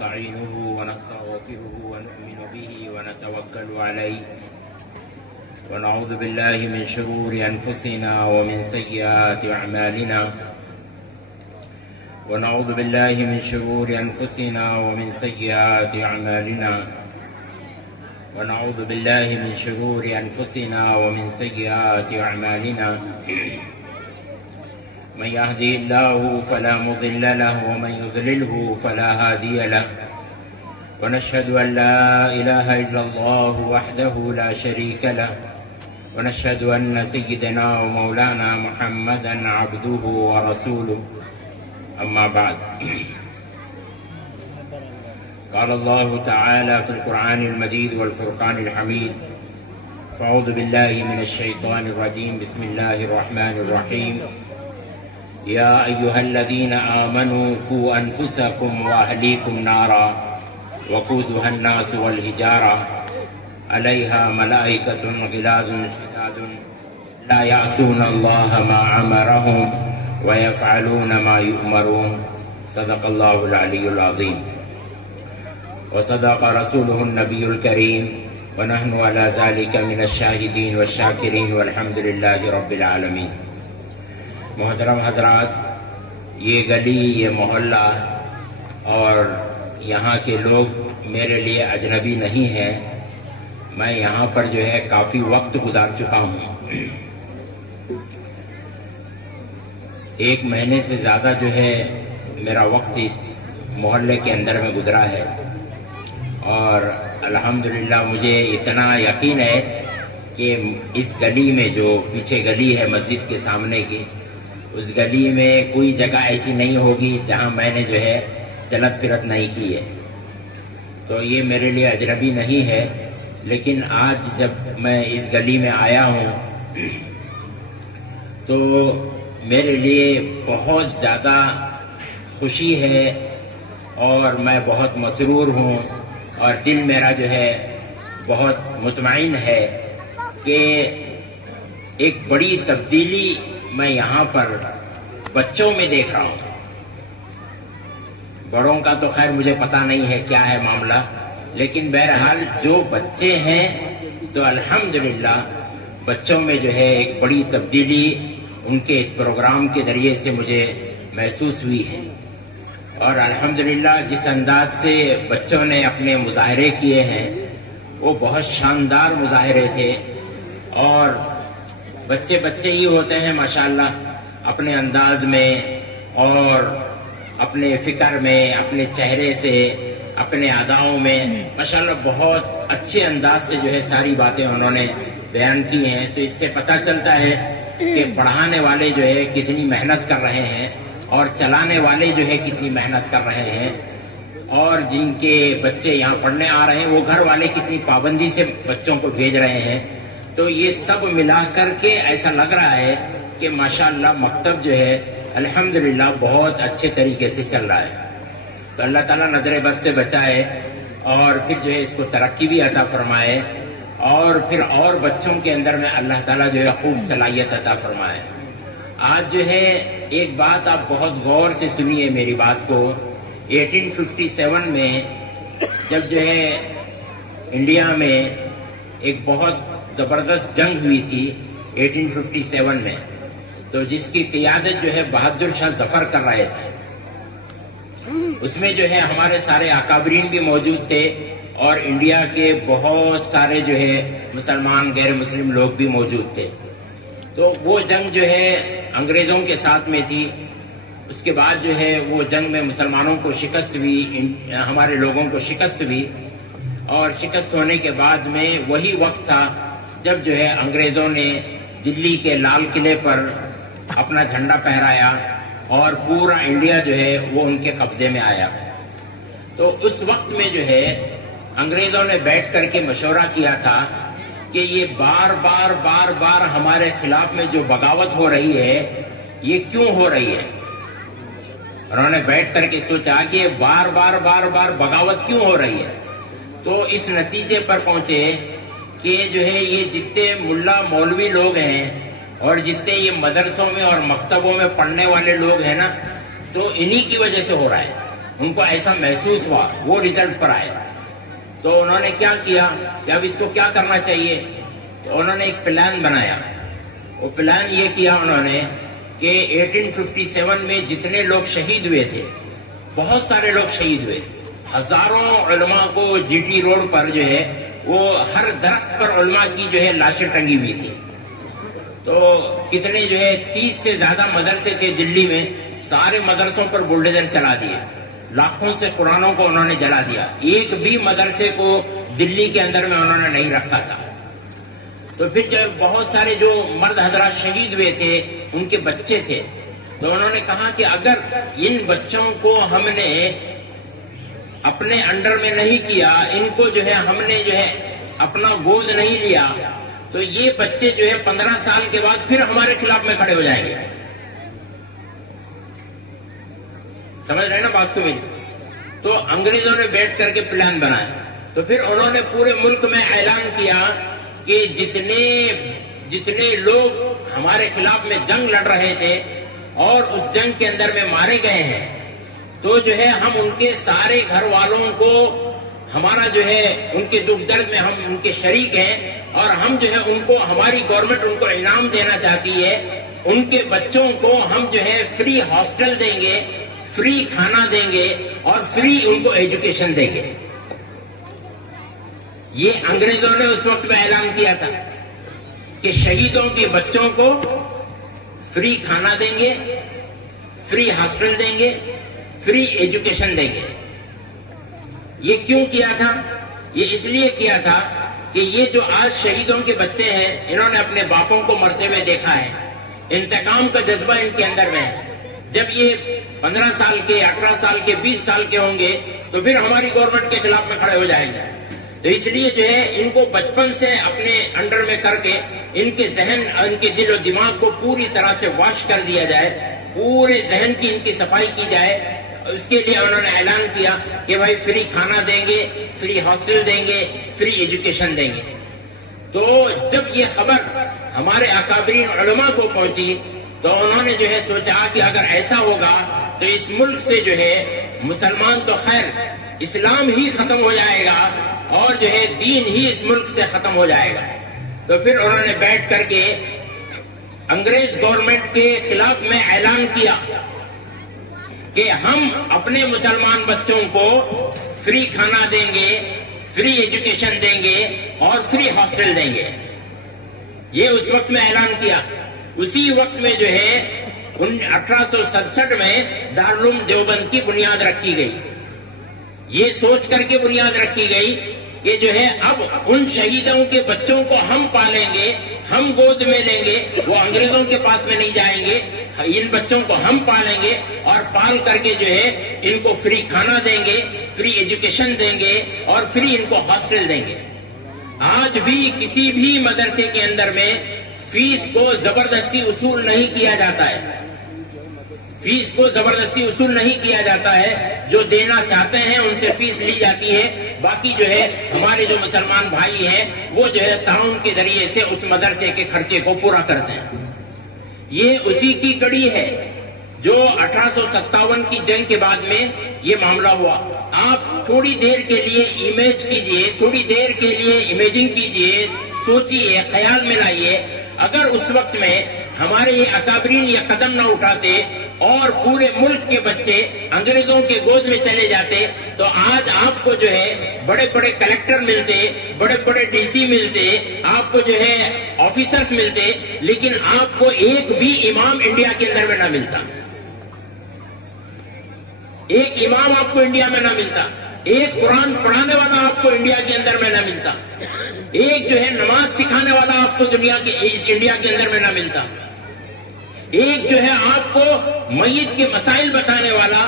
ونستعينه ونستغفره ونؤمن به ونتوكل عليه ونعوذ بالله من شرور أنفسنا ومن سيئات أعمالنا ونعوذ بالله من شرور أنفسنا ومن سيئات أعمالنا ونعوذ بالله من شرور أنفسنا ومن سيئات أعمالنا من يهدي الله فلا مضل له ومن يضلله فلا هادي له ونشهد أن لا إله إلا الله وحده لا شريك له ونشهد أن سيدنا ومولانا محمدا عبده ورسوله أما بعد قال الله تعالى في القرآن المجيد والفرقان الحميد فأعوذ بالله من الشيطان الرجيم بسم الله الرحمن الرحيم يا أيها الذين آمنوا قوا أنفسكم وأهليكم نارا وقودها الناس والحجارة عليها ملائكة غلاظ شداد لا يعصون الله ما أمرهم ويفعلون ما يؤمرون صدق الله العلي العظيم وصدق رسوله النبي الكريم ونحن على ذلك من الشاهدين والشاكرين والحمد لله رب العالمين. محترم حضرات، یہ گلی، یہ محلہ اور یہاں کے لوگ میرے لیے اجنبی نہیں ہیں. میں یہاں پر جو ہے کافی وقت گزار چکا ہوں. 1 مہینے سے زیادہ جو ہے میرا وقت اس محلے کے اندر میں گزرا ہے اور الحمدللہ مجھے اتنا یقین ہے کہ اس گلی میں جو پیچھے گلی ہے مسجد کے سامنے کی، اس گلی میں کوئی جگہ ایسی نہیں ہوگی جہاں میں نے جو ہے چلت پھرت نہیں کی ہے. تو یہ میرے لیے اجنبی نہیں ہے. لیکن آج جب میں اس گلی میں آیا ہوں تو میرے لیے بہت زیادہ خوشی ہے اور میں بہت مسرور ہوں اور دل میرا جو ہے بہت مطمئن ہے کہ ایک بڑی تبدیلی میں یہاں پر بچوں میں دیکھ رہا ہوں. بڑوں کا تو خیر مجھے پتہ نہیں ہے کیا ہے معاملہ، لیکن بہرحال جو بچے ہیں تو الحمدللہ بچوں میں جو ہے ایک بڑی تبدیلی ان کے اس پروگرام کے ذریعے سے مجھے محسوس ہوئی ہے. اور الحمدللہ جس انداز سے بچوں نے اپنے مظاہرے کیے ہیں وہ بہت شاندار مظاہرے تھے. اور بچے ہی ہوتے ہیں ماشاءاللہ، اپنے انداز میں اور اپنے فکر میں، اپنے چہرے سے، اپنے اداؤں میں ماشاءاللہ بہت اچھے انداز سے جو ہے ساری باتیں انہوں نے بیان کی ہیں. تو اس سے پتہ چلتا ہے کہ پڑھانے والے جو ہے کتنی محنت کر رہے ہیں اور چلانے والے جو ہے کتنی محنت کر رہے ہیں، اور جن کے بچے یہاں پڑھنے آ رہے ہیں وہ گھر والے کتنی پابندی سے بچوں کو بھیج رہے ہیں. تو یہ سب ملا کر کے ایسا لگ رہا ہے کہ ماشاءاللہ مکتب جو ہے الحمدللہ بہت اچھے طریقے سے چل رہا ہے. تو اللہ تعالیٰ نظر بد سے بچائے اور پھر جو ہے اس کو ترقی بھی عطا فرمائے اور پھر اور بچوں کے اندر میں اللہ تعالیٰ جو ہے خوب صلاحیت عطا فرمائے. آج جو ہے ایک بات آپ بہت غور سے سنیے میری بات کو. 1857 میں جب جو ہے انڈیا میں ایک بہت زبردست جنگ ہوئی تھی 1857 میں، تو جس کی قیادت جو ہے بہادر شاہ ظفر کر رہے تھے، اس میں جو ہے ہمارے سارے اکابرین بھی موجود تھے اور انڈیا کے بہت سارے جو ہے مسلمان غیر مسلم لوگ بھی موجود تھے. تو وہ جنگ جو ہے انگریزوں کے ساتھ میں تھی. اس کے بعد جو ہے وہ جنگ میں مسلمانوں کو شکست ہوئی، ہمارے لوگوں کو شکست ہوئی، اور شکست ہونے کے بعد میں وہی وقت تھا جب جو ہے انگریزوں نے دلی کے لال قلعے پر اپنا جھنڈا پھہرایا اور پورا انڈیا جو ہے وہ ان کے قبضے میں آیا. تو اس وقت میں جو ہے انگریزوں نے بیٹھ کر کے مشورہ کیا تھا کہ یہ بار بار ہمارے خلاف میں جو بغاوت ہو رہی ہے یہ کیوں ہو رہی ہے. انہوں نے بیٹھ کر کے سوچا کہ بار بار بغاوت کیوں ہو رہی ہے. تو اس نتیجے پر پہنچے کہ جو ہے یہ جتنے ملا مولوی لوگ ہیں اور جتنے یہ مدرسوں میں اور مکتبوں میں پڑھنے والے لوگ ہیں نا، تو انہی کی وجہ سے ہو رہا ہے. ان کو ایسا محسوس ہوا، وہ رزلٹ پر آئے. تو انہوں نے کیا کیا کہ اب اس کو کیا کرنا چاہیے. تو انہوں نے ایک پلان بنایا. وہ پلان یہ کیا انہوں نے کہ 1857 میں جتنے لوگ شہید ہوئے تھے، بہت سارے لوگ شہید ہوئے، ہزاروں علماء کو جی ٹی روڈ پر جو ہے وہ ہر درخت پر علماء کی جو ہے لاشیں ٹنگی ہوئی تھی. تو کتنے جو ہے 30 سے زیادہ مدرسے تھے دلی میں، سارے مدرسوں پر بلڈوزر چلا دیے، لاکھوں سے قرآنوں کو انہوں نے جلا دیا. ایک بھی مدرسے کو دلی کے اندر میں انہوں نے نہیں رکھا تھا. تو پھر جب بہت سارے جو مرد حضرات شہید ہوئے تھے ان کے بچے تھے، تو انہوں نے کہا کہ اگر ان بچوں کو ہم نے اپنے انڈر میں نہیں کیا، ان کو جو ہے ہم نے جو ہے اپنا گود نہیں لیا، تو یہ بچے جو ہے 15 سال کے بعد پھر ہمارے خلاف میں کھڑے ہو جائیں گے. سمجھ رہے نا بات کو میری. تو انگریزوں نے بیٹھ کر کے پلان بنایا. تو پھر انہوں نے پورے ملک میں اعلان کیا کہ جتنے لوگ ہمارے خلاف میں جنگ لڑ رہے تھے اور اس جنگ کے اندر میں مارے گئے ہیں، تو جو ہے ہم ان کے سارے گھر والوں کو، ہمارا جو ہے ان کے دکھ درد میں ہم ان کے شریک ہیں، اور ہم جو ہے ان کو، ہماری گورنمنٹ ان کو انعام دینا چاہتی ہے. ان کے بچوں کو ہم جو ہے فری ہاسٹل دیں گے، فری کھانا دیں گے اور فری ان کو ایجوکیشن دیں گے. یہ انگریزوں نے اس وقت میں اعلان کیا تھا کہ شہیدوں کے بچوں کو فری کھانا دیں گے، فری ہاسٹل دیں گے، فری ایجوکیشن دیں گے. یہ کیوں کیا تھا؟ یہ اس لیے کیا تھا کہ یہ جو آج شہیدوں کے بچے ہیں، انہوں نے اپنے باپوں کو مرتے ہوئے دیکھا ہے، انتقام کا جذبہ ان کے اندر میں ہے. جب یہ 15 سال کے، 18 سال کے، 20 سال کے ہوں گے تو پھر ہماری گورنمنٹ کے خلاف میں کھڑے ہو جائیں گے. تو اس لیے جو ہے ان کو بچپن سے اپنے انڈر میں کر کے ان کے ذہن، ان کے دل و دماغ کو پوری طرح سے واش کر دیا جائے، پورے ذہن کی ان کی صفائی کی جائے. اس کے لیے انہوں نے اعلان کیا کہ بھائی فری کھانا دیں گے، فری ہاسٹل دیں گے، فری ایجوکیشن دیں گے. تو جب یہ خبر ہمارے اکابرین علماء کو پہنچی تو انہوں نے جو ہے سوچا کہ اگر ایسا ہوگا تو اس ملک سے جو ہے مسلمان تو خیر اسلام ہی ختم ہو جائے گا اور جو ہے دین ہی اس ملک سے ختم ہو جائے گا. تو پھر انہوں نے بیٹھ کر کے انگریز گورنمنٹ کے خلاف میں اعلان کیا کہ ہم اپنے مسلمان بچوں کو فری کھانا دیں گے، فری ایجوکیشن دیں گے اور فری ہاسٹل دیں گے. یہ اس وقت میں اعلان کیا. اسی وقت میں جو ہے 1867 میں دارالعلوم دیوبند کی بنیاد رکھی گئی. یہ سوچ کر کے بنیاد رکھی گئی کہ جو ہے اب ان شہیدوں کے بچوں کو ہم پالیں گے، ہم گود میں لیں گے، وہ انگریزوں کے پاس میں نہیں جائیں گے. ان بچوں کو ہم پالیں گے اور پال کر کے جو ہے ان کو فری کھانا دیں گے، فری ایجوکیشن دیں گے اور فری ان کو ہاسٹل دیں گے. آج بھی کسی بھی مدرسے کے اندر میں فیس کو زبردستی وصول نہیں کیا جاتا ہے. فیس کو زبردستی وصول نہیں کیا جاتا ہے. جو دینا چاہتے ہیں ان سے فیس لی جاتی ہے. باقی جو ہے ہمارے جو مسلمان بھائی ہیں وہ جو ہے تعاون کے ذریعے سے اس مدرسے کے خرچے کو پورا کرتے ہیں. یہ اسی کی کڑی ہے جو 1857 کی جنگ کے بعد میں یہ معاملہ ہوا. آپ تھوڑی دیر کے لیے امیج کیجئے، تھوڑی دیر کے لیے امیجنگ کیجئے، سوچئے، خیال میں لائیے، اگر اس وقت میں ہمارے یہ اکابرین یہ قدم نہ اٹھاتے اور پورے ملک کے بچے انگریزوں کے گود میں چلے جاتے تو آج آپ کو جو ہے بڑے بڑے کلیکٹر ملتے، بڑے بڑے ڈی سی ملتے، آپ کو جو ہے آفیسرز ملتے، لیکن آپ کو ایک بھی امام انڈیا کے اندر میں نہ ملتا. ایک امام آپ کو انڈیا میں نہ ملتا. ایک قرآن پڑھانے والا آپ کو انڈیا کے اندر میں نہ ملتا. ایک جو ہے نماز سکھانے والا آپ کو دنیا کے اس انڈیا کے اندر میں نہ ملتا. ایک جو ہے آپ کو میت کے مسائل بتانے والا،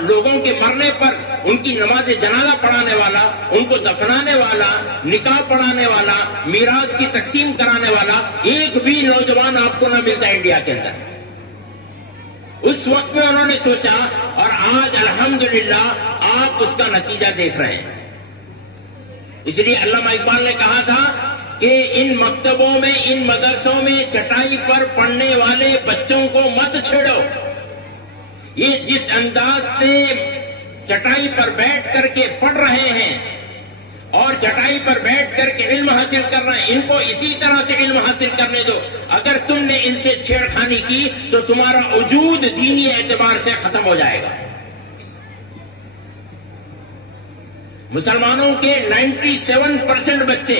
لوگوں کے مرنے پر ان کی نماز جنازہ پڑھانے والا، ان کو دفنانے والا، نکاح پڑھانے والا، میراث کی تقسیم کرانے والا ایک بھی نوجوان آپ کو نہ ملتا انڈیا کے اندر. اس وقت میں انہوں نے سوچا اور آج الحمدللہ آپ اس کا نتیجہ دیکھ رہے ہیں. اس لیے علامہ اقبال نے کہا تھا کہ ان مکتبوں میں، ان مدرسوں میں چٹائی پر پڑھنے والے بچوں کو مت چھیڑو. یہ جس انداز سے چٹائی پر بیٹھ کر کے پڑھ رہے ہیں اور چٹائی پر بیٹھ کر کے علم حاصل کر رہے ہیں، ان کو اسی طرح سے علم حاصل کرنے دو. اگر تم نے ان سے چھیڑخانی کی تو تمہارا وجود دینی اعتبار سے ختم ہو جائے گا. مسلمانوں کے 97% بچے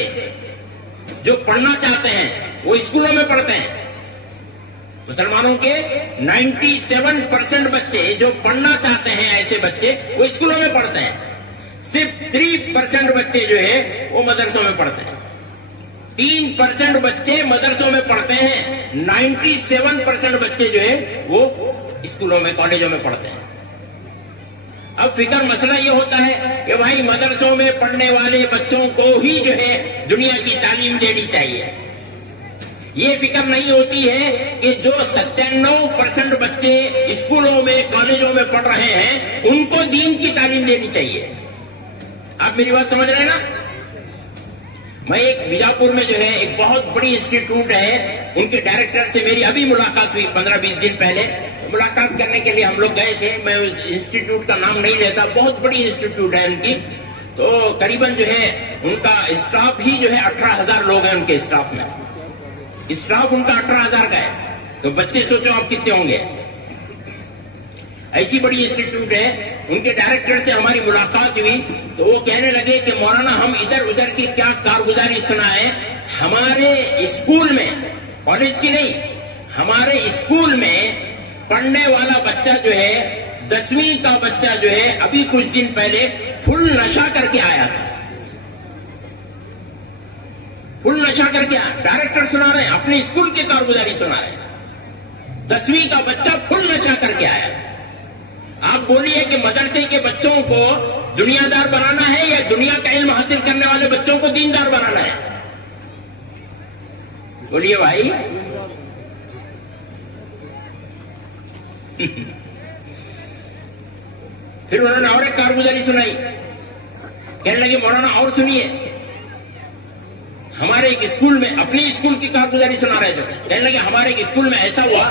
جو پڑھنا چاہتے ہیں وہ اسکولوں میں پڑھتے ہیں. مسلمانوں کے 97% بچے جو پڑھنا چاہتے ہیں، ایسے بچے وہ اسکولوں میں پڑھتے ہیں. صرف 3% بچے جو ہے وہ مدرسوں میں پڑھتے ہیں. 3% بچے مدرسوں میں پڑھتے ہیں، 97% بچے جو ہے وہ اسکولوں میں کالجوں میں پڑھتے ہیں. اب فکر مسئلہ یہ ہوتا ہے کہ بھائی مدرسوں میں پڑھنے والے بچوں کو ہی جو ہے دنیا کی تعلیم دینی چاہیے. یہ فکر نہیں ہوتی ہے کہ جو 97% بچے اسکولوں میں کالجوں میں پڑھ رہے ہیں ان کو دین کی تعلیم دینی چاہیے. آپ میری بات سمجھ رہے ہیں نا؟ میں ایک بیجاپور میں جو ہے ایک بہت بڑی انسٹیٹیوٹ ہے، ان کے ڈائریکٹر سے میری ابھی ملاقات ہوئی 15-20 دن پہلے. ملاقات کرنے کے لیے ہم لوگ گئے تھے. میں اس انسٹیٹیوٹ کا نام نہیں لیتا، بہت بڑی انسٹیٹیوٹ ہے ان کی. تو قریباً جو ہے ان کا اسٹاف ہی جو ہے 18,000 لوگ ہیں. ان کے اسٹاف میں اسٹاف ان کا 18,000 کا ہے. تو بچے سوچو آپ کتنے ہوں گے. ایسی بڑی انسٹیٹیوٹ ہے. ان کے ڈائریکٹر سے ہماری ملاقات ہوئی تو وہ کہنے لگے کہ مولانا ہم ادھر ادھر کی کیا کارگزاری سنائیں. ہمارے اسکول میں، کالج کی نہیں، ہمارے اسکول میں پڑھنے والا بچہ جو ہے 10ویں کا بچہ جو ہے ابھی کچھ دن پہلے فل نشہ کر کے آیا تھا. فل نشہ کر کے آیا. ڈائریکٹر سنا رہے ہیں، اپنے اسکول کی کارگزاری سنا رہے ہیں. 10ویں کا بچہ فل نشہ کر کے آیا. آپ بولیے کہ مدرسے کے بچوں کو دنیا دار بنانا ہے یا دنیا کا علم حاصل کرنے والے بچوں کو دیندار بنانا ہے؟ بولیے بھائی. پھر انہوں نے اور ایک کارگزاری سنائی. کہنے لگے مولانا اور سنیے. ہمارے ایک اسکول میں، اپنی اسکول کی کارگزاری سنا رہے تھے. کہنے لگے ہمارے ایک اسکول میں ایسا ہوا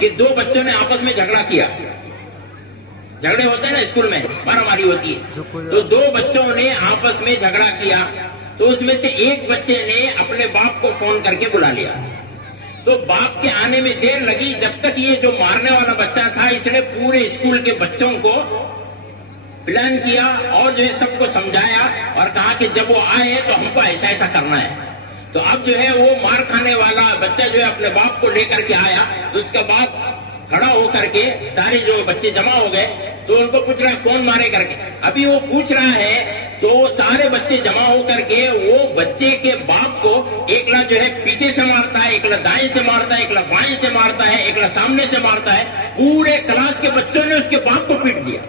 کہ 2 بچوں نے آپس میں جھگڑا کیا. جھگڑے ہوتے ہیں نا اسکول میں، مارا ماری ہوتی ہے. تو 2 بچوں نے آپس میں جھگڑا کیا. تو اس میں سے ایک بچے نے اپنے باپ کو فون کر کے بلا لیا. تو باپ کے آنے میں دیر لگی. جب تک یہ جو مارنے والا بچہ تھا اس نے پورے اسکول کے بچوں کو پلان کیا اور جو ہے سب کو سمجھایا اور کہا کہ جب وہ آئے تو ہم کو ایسا ایسا کرنا ہے. تو اب جو ہے وہ مار کھانے والا بچہ جو ہے اپنے باپ کو لے کر کے آیا. تو اس کا باپ کھڑا ہو کر کے، سارے جو بچے جمع ہو گئے تو ان کو پوچھ رہا ہے کون مارے کر کے. ابھی وہ پوچھ رہا ہے تو وہ سارے بچے جمع ہو کر کے وہ بچے کے باپ کو ایکلا جو ہے پیچھے سے مارتا ہے، ایکلا دائیں سے مارتا ہے، ایکلا بائیں سے مارتا ہے، ایکلا سامنے سے مارتا ہے. پورے کلاس کے بچوں نے اس کے باپ کو پیٹ دیا.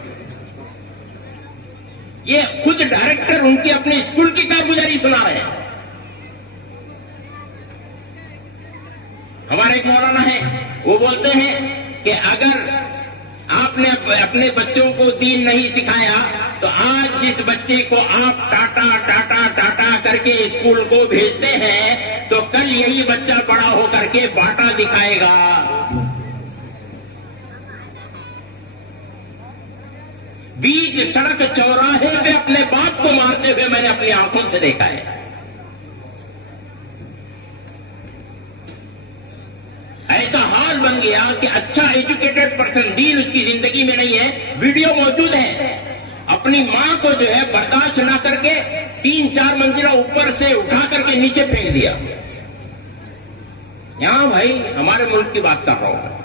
یہ خود ڈائریکٹر ان کی اپنے اسکول کی کارگزاری سنا رہے ہیں. ہمارے ایک مولانا ہے، وہ بولتے ہیں کہ اگر آپ نے اپنے بچوں کو دین نہیں سکھایا تو آج جس بچے کو آپ ٹاٹا ٹاٹا ٹاٹا کر کے اسکول کو بھیجتے ہیں تو کل یہی بچہ بڑا ہو کر کے باٹا دکھائے گا. بیچ سڑک چوراہے پہ اپنے باپ کو مارتے ہوئے میں نے اپنی آنکھوں سے دیکھا ہے. ایسا حال بن گیا کہ اچھا ایجوکیٹڈ پرسن، دین اس کی زندگی میں نہیں ہے. ویڈیو موجود ہے. اپنی ماں کو جو ہے برداشت نہ کر کے 3-4 منزلہ اوپر سے اٹھا کر کے نیچے پھینک دیا. یہاں بھائی ہمارے ملک کی بات کر رہا ہوں.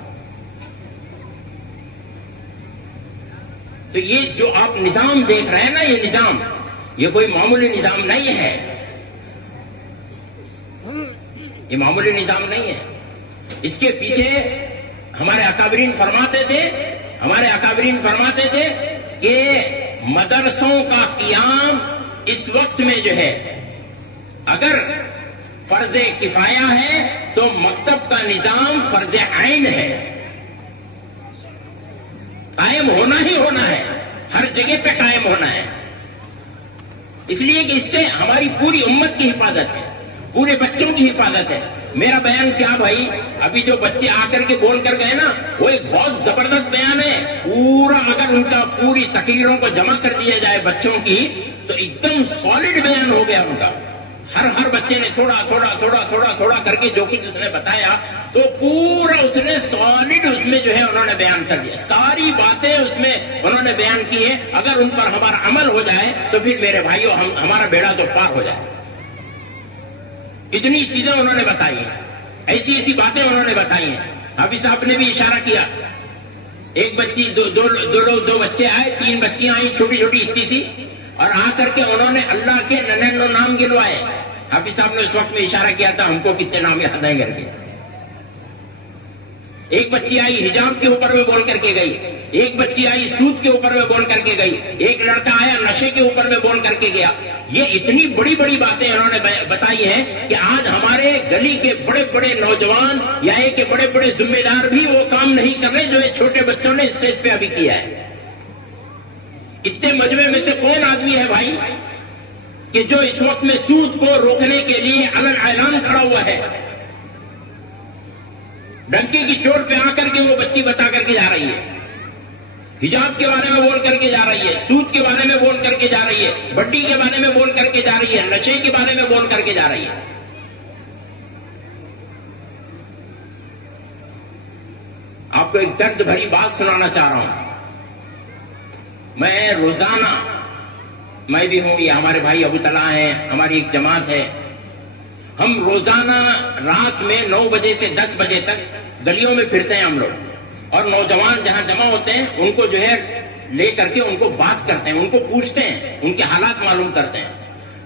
تو یہ جو آپ نظام دیکھ رہے ہیں نا، یہ نظام، یہ کوئی معمولی نظام نہیں ہے. یہ معمولی نظام نہیں ہے. اس کے پیچھے ہمارے اکابرین فرماتے تھے کہ مدرسوں کا قیام اس وقت میں جو ہے اگر فرض کفایہ ہے تو مکتب کا نظام فرض عین ہے. قائم ہونا ہی ہونا ہے، ہر جگہ پہ قائم ہونا ہے. اس لیے کہ اس سے ہماری پوری امت کی حفاظت ہے، پورے بچوں کی حفاظت ہے. میرا بیان کیا بھائی، ابھی جو بچے آ کر کے بول کر گئے نا، وہ ایک بہت زبردست بیان ہے. پورا اگر ان کا پوری تقریروں کو جمع کر دیا جائے بچوں کی تو ایک دم سالڈ بیان ہو گیا ان کا. ہر بچے نے تھوڑا تھوڑا تھوڑا تھوڑا تھوڑا کر کے جو کچھ اس نے بتایا تو پورا اس نے سالڈ اس میں جو ہے انہوں نے بیان کر دیا. ساری باتیں اس میں انہوں نے بیان کی ہیں. اگر ان پر ہمارا عمل ہو جائے تو پھر میرے بھائیوں ہمارا بیڑا تو پار ہو جائے. اتنی چیزیں انہوں نے بتائی ہیں، ایسی ایسی باتیں انہوں نے بتائی ہیں. حافظ صاحب نے بھی اشارہ کیا، ایک بچی دو بچے آئے، 3 بچیاں آئی چھوٹی چھوٹی اتنی سی، اور آ کر کے انہوں نے اللہ کے 99 نام گنوائے. حافظ صاحب نے اس وقت میں اشارہ کیا تھا ہم کو کتنے نام یاد ہیں کر کے. ایک بچی آئی حجاب کے اوپر میں بول کر کے گئی، ایک بچی آئی سود کے اوپر میں بول کر کے گئی، ایک لڑکا آیا نشے کے اوپر میں بول کر کے گیا. یہ اتنی بڑی بڑی باتیں انہوں نے بتائی ہیں کہ آج ہمارے گلی کے بڑے بڑے نوجوان یا کہ بڑے بڑے ذمہ دار بھی وہ کام نہیں کر رہے جو یہ چھوٹے بچوں نے اسٹیج پہ ابھی کیا ہے. اتنے مجمع میں سے کون آدمی ہے بھائی کہ جو اس وقت میں سود کو روکنے کے لیے علن اعلان کھڑا ہوا ہے؟ ڈنکی کی چوٹ پہ آ کر کے وہ بچی بتا کر کے جا رہی ہے، حجاب کے بارے میں بول کر کے جا رہی ہے، سود کے بارے میں بول کر کے جا رہی ہے، بڈی کے بارے میں بول کر کے جا رہی ہے، نشے کے بارے میں بول کر کے جا رہی ہے. آپ کو ایک درد بھری بات سنانا چاہ رہا ہوں. میں روزانہ، میں بھی ہوں، یہ ہمارے بھائی ابو طلحہ ہیں، ہماری ایک جماعت ہے، ہم روزانہ رات میں 9 بجے سے 10 بجے تک گلیوں میں پھرتے ہیں ہم لوگ، اور نوجوان جہاں جمع ہوتے ہیں ان کو جو ہے لے کر کے ان کو بات کرتے ہیں، ان کو پوچھتے ہیں، ان کے حالات معلوم کرتے ہیں.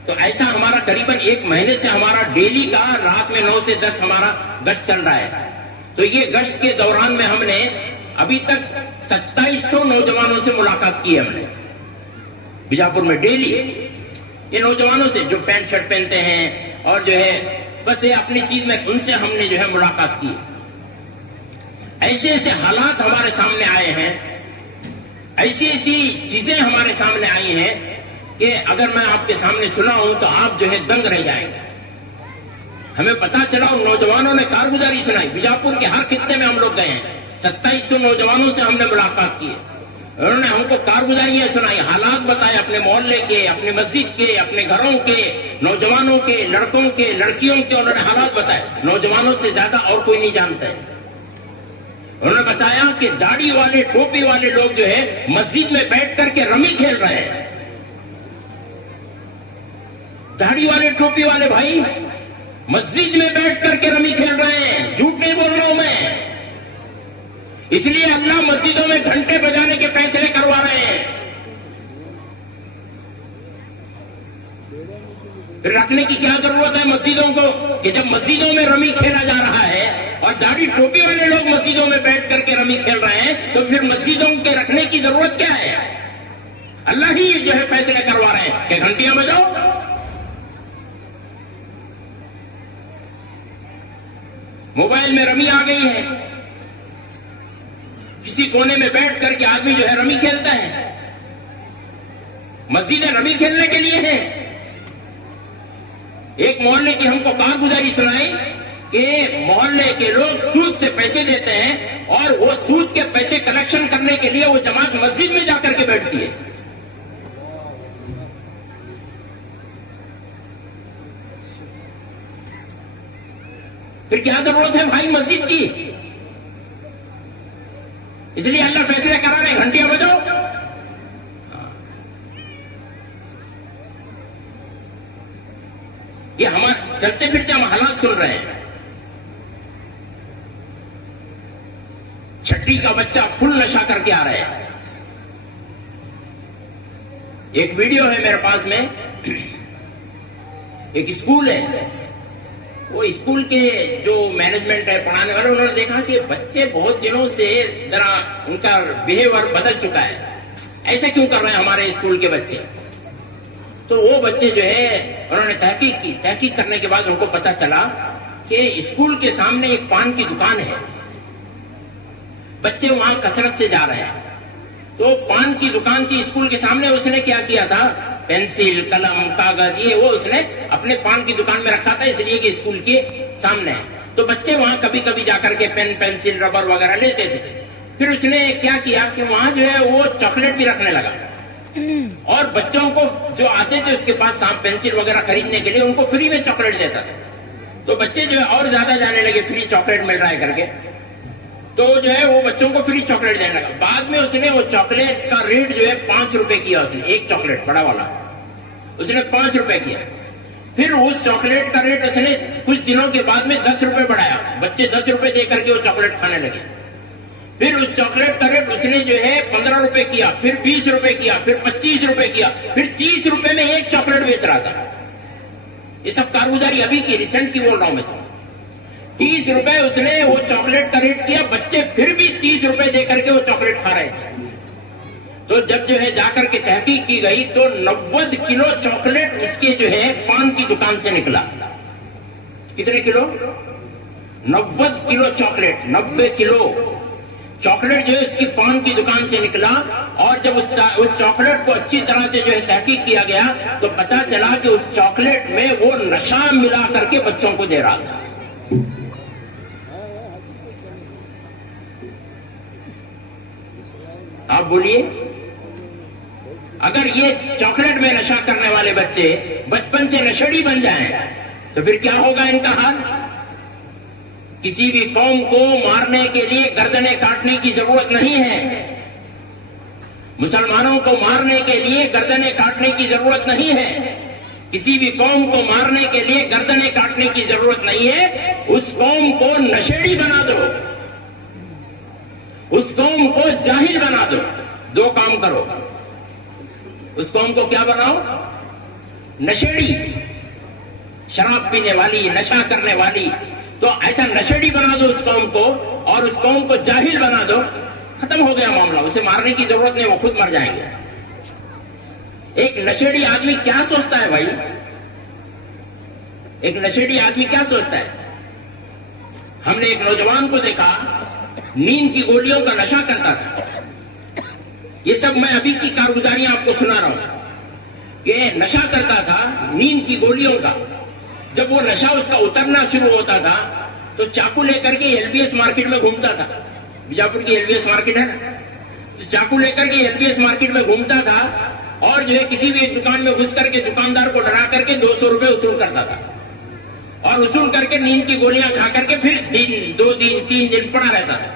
تو ایسا ہمارا قریباً 1 مہینے سے ہمارا ڈیلی کا رات میں 9 سے 10 ہمارا گشت چل رہا ہے. تو یہ گشت کے دوران میں ہم نے ابھی تک 2700 نوجوانوں سے ملاقات کی ہے. ہم نے بیجاپور میں ڈیلی یہ نوجوانوں سے جو پینٹ شرٹ پہنتے ہیں اور جو ہے بس یہ اپنی چیز میں، ان سے ہم نے جو ہے ملاقات کی. ایسے ایسے حالات ہمارے سامنے آئے ہیں، ایسی ایسی چیزیں ہمارے سامنے آئی ہیں کہ اگر میں آپ کے سامنے سناؤں تو آپ جو ہے دنگ رہ جائیں گے. ہمیں پتا چلا ان نوجوانوں نے کارگزاری سنائی. بیجاپور کے ہر خطے میں ہم لوگ گئے ہیں، 2700 نوجوانوں سے ہم نے ملاقات کی ہے. انہوں نے ہم کو کارگزاریاں سنائی، حالات بتائے اپنے محلے کے، اپنے مسجد کے، اپنے گھروں کے، نوجوانوں کے، لڑکوں کے، لڑکیوں کے. انہوں نے حالات بتائے. نوجوانوں سے زیادہ اور کوئی نہیں جانتا ہے. انہوں نے بتایا کہ داڑھی والے ٹوپی والے لوگ جو ہے مسجد میں بیٹھ کر کے رمی کھیل رہے ہیں. داڑھی والے ٹوپی والے بھائی مسجد میں بیٹھ کر کے رمی کھیل رہے ہیں. جھوٹ نہیں بول رہا ہوں میں. اس لیے اللہ مسجدوں میں گھنٹے بجانے کے فیصلے کروا رہے ہیں. رکھنے کی کیا ضرورت ہے مسجدوں کو کہ جب مسجدوں میں رمی کھیلا جا رہا ہے اور داڑھی ٹوپی والے لوگ مسجدوں میں بیٹھ کر کے رمی کھیل رہے ہیں تو پھر مسجدوں کے رکھنے کی ضرورت کیا ہے؟ اللہ ہی جو ہے فیصلے کروا رہے ہیں کہ گھنٹیاں بجاؤ. موبائل میں رمی آ گئی ہے، کسی کونے میں بیٹھ کر کے آدمی جو ہے رمی کھیلتا ہے. مسجدیں رمی کھیلنے کے لیے ہیں. ایک محلے کی ہم کو کارگزاری سنائی کہ محلے کے لوگ سود سے پیسے دیتے ہیں اور وہ سود کے پیسے کلیکشن کرنے کے لیے وہ جماعت مسجد میں جا کر کے بیٹھتی ہے. پھر کیا ضرورت ہے بھائی مسجد کی؟ اس لیے اللہ فیصلے کرا رہے ہیں گھنٹیاں بجاؤ. یہ ہم چلتے پھرتے ہم حالات سن رہے ہیں. چھٹی کا بچہ فل نشہ کر کے آ رہا ہے. ایک ویڈیو ہے میرے پاس میں، ایک اسکول ہے، وہ اسکول کے جو مینجمنٹ ہے پڑھانے والے، انہوں نے دیکھا کہ بچے بہت دنوں سے ذرا ان کا بیہیویئر بدل چکا ہے. ایسا کیوں کر رہے ہیں ہمارے اسکول کے بچے؟ تو وہ بچے جو ہے انہوں نے تحقیق کی. تحقیق کرنے کے بعد ان کو پتا چلا کہ اسکول کے سامنے ایک پان کی دکان ہے، بچے وہاں کثرت سے جا رہے ہیں. تو پان کی دکان کی اسکول کے سامنے اس نے کیا کیا تھا، پینسل، قلم، کاغذ، یہ وہ اس نے اپنے پان کی دکان میں رکھا تھا، اس لیے کہ اسکول کے سامنے ہے. تو بچے وہاں کبھی کبھی جا کر کے پین پینسل ربر وغیرہ لیتے تھے. پھر اس نے کیا کیا کہ وہاں جو ہے وہ چاکلیٹ بھی رکھنے لگا اور بچوں کو جو آتے تھے اس کے پاس پینسل وغیرہ خریدنے کے لیے ان کو فری میں چاکلیٹ دیتا تھا. تو بچے جو ہے اور زیادہ جانے لگے فری چاکلیٹ مل رہا ہے کر کے, تو جو ہے وہ بچوں کو فری چاکلیٹ دینے لگا. بعد میں اس نے وہ چاکلیٹ کا ریٹ جو ہے 5 روپے کیا, اس نے ایک چاکلیٹ بڑا والا اس نے 5 روپے کیا. پھر اس چاکلیٹ کا ریٹ اس نے کچھ دنوں کے بعد میں 10 روپے بڑھایا, بچے 10 روپے دے کر کے وہ چاکلیٹ کھانے لگے. پھر اس چاکلیٹ کا ریٹ اس نے جو ہے 15 روپے کیا, پھر 20 روپے کیا, پھر 25 روپے کیا, پھر 30 روپے میں ایک چاکلیٹ بیچ رہا تھا. یہ سب کارگزاری ابھی کی ریسنٹ کی بول رہا ہوں میں تو. 30 روپے اس نے وہ چاکلیٹ کا ریٹ کیا, بچے پھر بھی 30 روپے دے کر کے وہ چاکلیٹ کھا رہے تھے. تو جب جو ہے جا کر کے تحقیق کی گئی تو 90 کلو چاکلیٹ اس کے جو ہے پان کی دکان سے نکلا. کتنے کلو؟ 90 کلو چاکلیٹ, 90 کلو چاکلیٹ جو ہے اس کی پان کی دکان سے نکلا. اور جب اس چاکلیٹ کو اچھی طرح سے جو ہے تحقیق کیا گیا تو پتا چلا کہ اس چاکلیٹ میں وہ نشہ ملا کر کے بچوں کو دے رہا تھا. آپ بولیے, اگر یہ چاکلیٹ میں نشہ کرنے والے بچے بچپن سے نشیڑی بن جائیں تو پھر کیا ہوگا ان کا حال؟ کسی بھی قوم کو مارنے کے لیے گردنیں کاٹنے کی ضرورت نہیں ہے. مسلمانوں کو مارنے کے لیے گردنیں کاٹنے کی ضرورت نہیں ہے. کسی بھی قوم کو مارنے کے لیے گردنیں کاٹنے کی ضرورت نہیں ہے. اس قوم کو نشیڑی بنا دو, اس قوم کو جاہل بنا دو. 2 کام کرو. اس قوم کو کیا بناؤ؟ نشیڑی, شراب پینے والی, نشہ کرنے والی. تو ایسا نشیڑی بنا دو اس قوم کو, اور اس قوم کو جاہل بنا دو. ختم ہو گیا معاملہ. اسے مارنے کی ضرورت نہیں, وہ خود مر جائیں گے. ایک نشیڑی آدمی کیا سوچتا ہے بھائی؟ ایک نشیڑی آدمی کیا سوچتا ہے؟ ہم نے ایک نوجوان کو دیکھا نیند کی گولیوں کا نشہ کرتا تھا. یہ سب میں ابھی کی کارگزاریاں آپ کو سنا رہا ہوں کہ نشہ کرتا تھا نیند کی گولیوں کا. جب وہ نشہ اس کا اترنا شروع ہوتا تھا تو چاقو لے کر کے ایل بی ایس مارکیٹ میں گھومتا تھا. بیجاپور کی ایل بی ایس مارکیٹ ہے نا, تو چاقو لے کر کے ایل بی ایس مارکیٹ میں گھومتا تھا اور جو ہے کسی بھی دکان میں گھس کر کے دکاندار کو ڈرا کر کے 200 روپے وصول کرتا تھا. اور وصول کر کے نیند کی گولیاں کھا کر کے پھر 2 دن 3 دن پڑا رہتا تھا.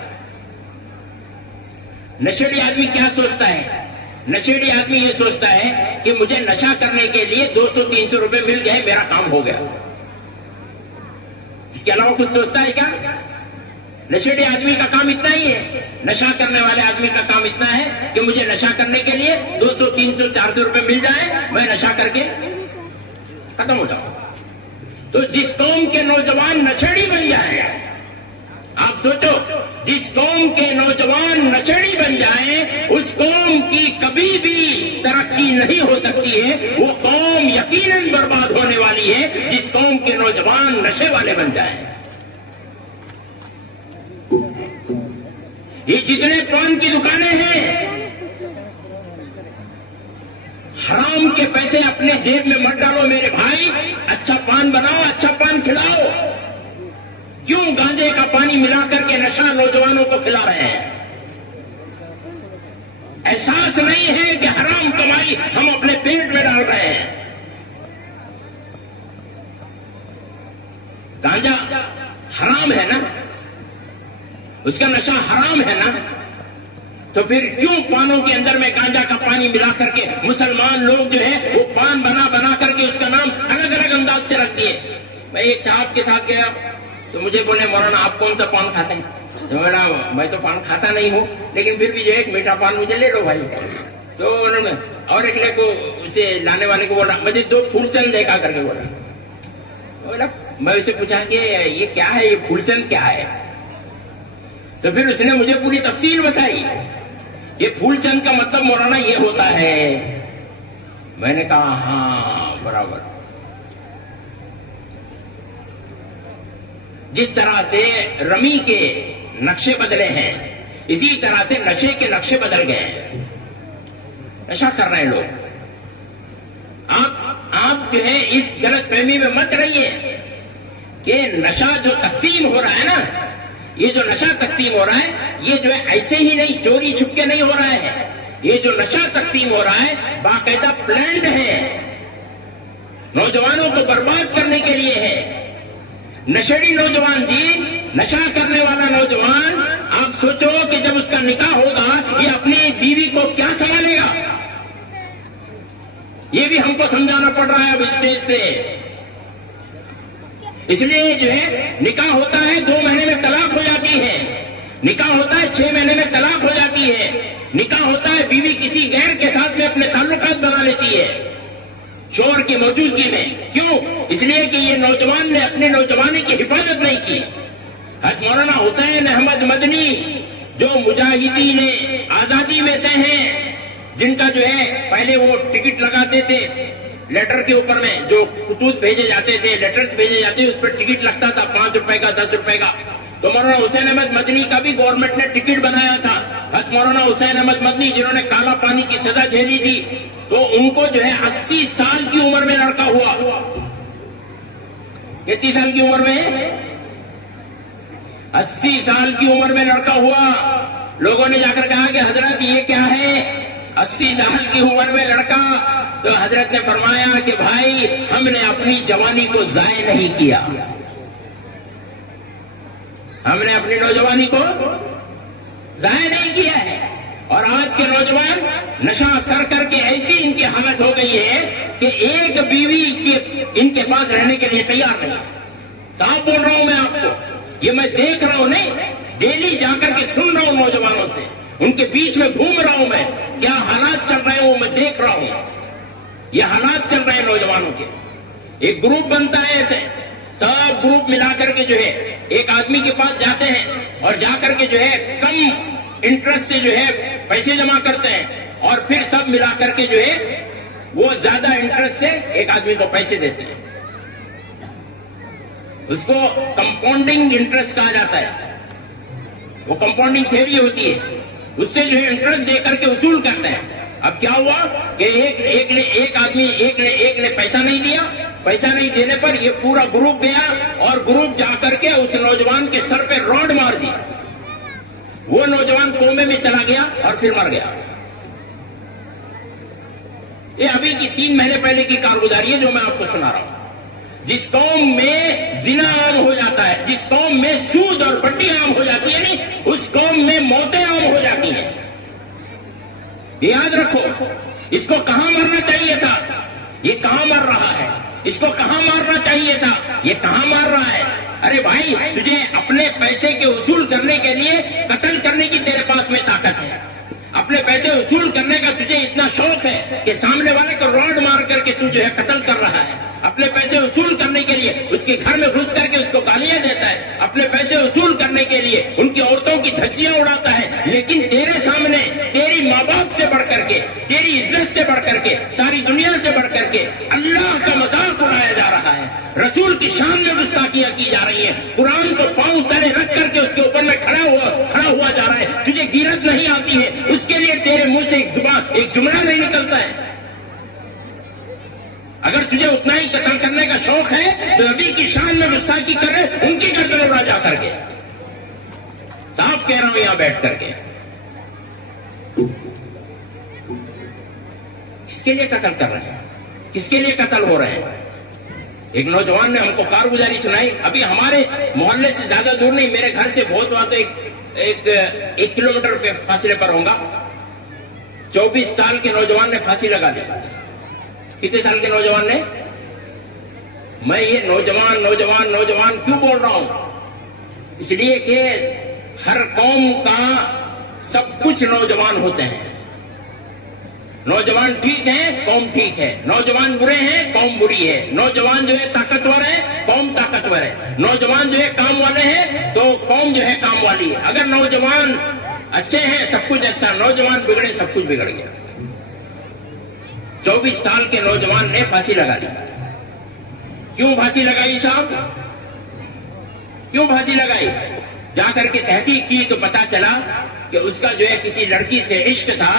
نشیڑی آدمی کیا سوچتا ہے؟ نشیڑی آدمی یہ سوچتا ہے کہ مجھے نشہ کرنے کے لیے 200-300 روپے مل گئے, میرا کام ہو گیا. اس کے علاوہ کچھ سوچتا ہے کیا؟ نشیڑی آدمی کا کام اتنا ہی ہے. نشہ کرنے والے آدمی کا کام اتنا ہے کہ مجھے نشہ کرنے کے لیے 200-300-400 روپے مل جائے, میں نشہ کر کے ختم ہو جاؤں. تو جس قوم کے نوجوان نشیڑی بن جائیں, آپ سوچو, جس قوم کے نوجوان نشیڑی بن جائیں اس قوم کی کبھی بھی ترقی نہیں ہو سکتی ہے. وہ قوم یقیناً برباد ہونے والی ہے جس قوم کے نوجوان نشے والے بن جائیں. یہ جتنے پان کی دکانیں ہیں, حرام کے پیسے اپنے جیب میں مت ڈالو میرے بھائی. اچھا پان بناؤ, اچھا پان کھلاؤ. کیوں گانجے کا پانی ملا کر کے نشہ نوجوانوں کو کھلا رہے ہیں؟ احساس نہیں ہے کہ حرام کمائی ہم اپنے پیٹ میں ڈال رہے ہیں. گانجا حرام ہے نا, اس کا نشہ حرام ہے نا, تو پھر کیوں پانوں کے اندر میں گانجا کا پانی ملا کر کے مسلمان لوگ جو ہے وہ پان بنا کر کے اس کا نام الگ الگ انداز سے رکھ دیے. میں ایک صاحب کے ساتھ گیا تو مجھے بولے مولانا آپ کون سا پان کھاتے ہیں؟ تو میں تو پان کھاتا نہیں ہوں, لیکن پھر بھی جو ہے ایک میٹھا پان مجھے لے لو بھائی. تو انہوں نے اور ایک نے کو اسے لانے والے کو بولا مجھے 2 پھول چند دیکھا کر کے بولا. میں اسے پوچھا کہ یہ کیا ہے, یہ پھول چند کیا ہے؟ تو پھر اس نے مجھے پوری تفصیل بتائی. یہ پھول چند کا مطلب مولانا یہ ہوتا ہے. میں نے کہا ہاں برابر. جس طرح سے رمی کے نقشے بدلے ہیں اسی طرح سے نشے کے نقشے بدل گئے ہیں. نشہ کر رہے ہیں لوگ. آپ جو ہے اس غلط فہمی میں مت رہیے کہ نشہ جو تقسیم ہو رہا ہے نا، یہ جو نشہ تقسیم ہو رہا ہے یہ جو ہے ایسے ہی نہیں، چوری چھپکے نہیں ہو رہا ہے. یہ جو نشہ تقسیم ہو رہا ہے باقاعدہ پلانڈ ہے، نوجوانوں کو برباد کرنے کے لیے ہے. نشیڑی نوجوان جی، نشہ کرنے والا نوجوان، آپ سوچو کہ جب اس کا نکاح ہوگا یہ اپنی بیوی کو کیا سنبھالے گا؟ یہ بھی ہم کو سمجھانا پڑ رہا ہے اب اسٹیج سے. اس لیے جو ہے نکاح ہوتا ہے 2 مہینے میں طلاق ہو جاتی ہے، نکاح ہوتا ہے 6 مہینے میں طلاق ہو جاتی ہے، نکاح ہوتا ہے بیوی کسی غیر کے ساتھ میں اپنے تعلقات بنا لیتی ہے شوہر کی موجودگی میں. کیوں؟ اس لیے کہ یہ نوجوان نے اپنی نوجوانی کی حفاظت نہیں کی. حضرت مولانا حسین احمد مدنی جو مجاہدین آزادی میں سے ہیں، جن کا جو ہے پہلے وہ ٹکٹ لگاتے تھے لیٹر کے اوپر میں، جو خطوط بھیجے جاتے تھے، لیٹرز بھیجے جاتے اس پر ٹکٹ لگتا تھا 5 روپے کا 10 روپے کا. تو مولانا حسین احمد مدنی کا بھی گورنمنٹ نے ٹکٹ بنایا تھا. حضرت مولانا حسین احمد مدنی جنہوں نے کالا پانی کی سزا جھیلی تھی، تو ان کو جو ہے 80 سال کی عمر میں لڑکا ہوا. کتنی سال کی عمر میں؟ 80 سال کی عمر میں لڑکا ہوا. لوگوں نے جا کر کہا کہ حضرت یہ کیا ہے 80 سال کی عمر میں لڑکا؟ تو حضرت نے فرمایا کہ بھائی ہم نے اپنی جوانی کو ضائع نہیں کیا، ہم نے اپنی نوجوانی کو ضائع نہیں کیا ہے. اور آج کے نوجوان نشہ کر کر کے ایسی ان کی حالت ہو گئی ہے کہ ایک بیوی ان کے پاس رہنے کے لیے تیار نہیں. صاحب بول رہا ہوں میں آپ کو، یہ میں دیکھ رہا ہوں، نہیں ڈیلی جا کر کے سن رہا ہوں نوجوانوں سے، ان کے بیچ میں گھوم رہا ہوں میں، کیا حالات چل رہے ہیں وہ میں دیکھ رہا ہوں. یہ حالات چل رہے ہیں نوجوانوں کے. ایک گروپ بنتا ہے ایسے، سب گروپ ملا کر کے جو ہے ایک آدمی کے پاس جاتے ہیں اور جا کر کے جو ہے کم انٹرسٹ سے جو ہے پیسے جمع کرتے ہیں، اور پھر سب ملا کر کے جو ہے وہ زیادہ انٹرسٹ سے ایک آدمی کو پیسے دیتے ہیں. اس کو کمپاؤنڈنگ انٹرسٹ کہا جاتا ہے. وہ کمپاؤنڈنگ تھیوری ہوتی ہے، اس سے جو ہے انٹرسٹ دے کر کے وصول کرتے ہیں. اب کیا ہوا کہ ایک آدمی نے پیسہ نہیں دیا، پیسہ نہیں دینے پر یہ پورا گروپ گیا اور گروپ جا کر کے اس نوجوان کے سر پہ راڈ مار دی. وہ نوجوان کومے میں چلا گیا اور پھر مر گیا. یہ ابھی کی 3 مہینے پہلے کی کارگزاری ہے جو میں آپ کو سنا رہا ہوں. جس قوم میں زنا عام ہو جاتا ہے، جس قوم میں سود اور بٹی عام ہو جاتی ہے، نہیں اس قوم میں موتیں عام ہو جاتی ہیں. یاد رکھو، اس کو کہاں مرنا چاہیے تھا، یہ کہاں مر رہا ہے. اس کو کہاں مارنا چاہیے تھا، یہ کہاں مار رہا ہے. ارے بھائی، تجھے اپنے پیسے کے وصول کرنے کے لیے قتل کرنے کی تیرے پاس میں طاقت ہے. اپنے پیسے وصول کرنے کا تجھے اتنا شوق ہے کہ سامنے والے کو راڈ مار کر کے تو جو ہے قتل کر رہا ہے. اپنے پیسے وصول کرنے کے لیے اس کے گھر میں گھس کر کے اس کو گالیاں دیتا ہے. اپنے پیسے وصول کرنے کے لیے ان کی عورتوں کی دھجیاں اڑاتا ہے. لیکن تیرے سامنے تیری ماں باپ سے بڑھ کر کے، تیری عزت سے بڑھ کر کے، ساری دنیا سے بڑھ کر کے اللہ کا مذاق اڑایا جا رہا ہے. رسول کی شان میں گستاخیاں کی جا رہی ہیں. قرآن کو پاؤں تلے رکھ کر کے اس کے اوپر میں کھڑا ہوا جا رہا ہے. تجھے غیرت نہیں آتی ہے، اس کے لیے تیرے منہ سے ایک جملہ نہیں نکلتا ہے. اگر تجھے اتنا ہی قتل کرنے کا شوق ہے تو نبی کی شان میں گستاخی کرے، ان کی گردن اڑا جا کر کے. صاف کہہ رہا ہوں یہاں بیٹھ کر کے. کس کے لیے قتل کر رہے ہیں، کس کے لیے قتل ہو رہے ہیں؟ ایک نوجوان نے ہم کو کارگزاری سنائی. ابھی ہمارے محلے سے زیادہ دور نہیں، میرے گھر سے بہت وہاں تو ایک کلومیٹر کے فاصلے پر ہوں گا. 24 سال کے نوجوان نے پھانسی لگا دی. کتنے سال کے نوجوان نے؟ میں یہ نوجوان کیوں بول رہا ہوں؟ اس لیے کہ ہر قوم کا سب کچھ نوجوان ہوتے ہیں. نوجوان ٹھیک ہے، قوم ٹھیک ہے. نوجوان برے ہیں، قوم بری ہے. نوجوان جو ہے طاقتور ہے، قوم طاقتور ہے. نوجوان جو ہے کام والے ہیں تو قوم جو ہے کام والی ہے. اگر نوجوان اچھے ہیں سب کچھ اچھا، نوجوان بگڑے سب کچھ بگڑ گیا. 24 سال کے نوجوان نے پھانسی لگا لی. کیوں پھانسی لگائی صاحب؟ کیوں پھانسی لگائی؟ جا کر کے تحقیق کی تو پتا چلا کہ اس کا جو ہے کسی لڑکی سے عشق تھا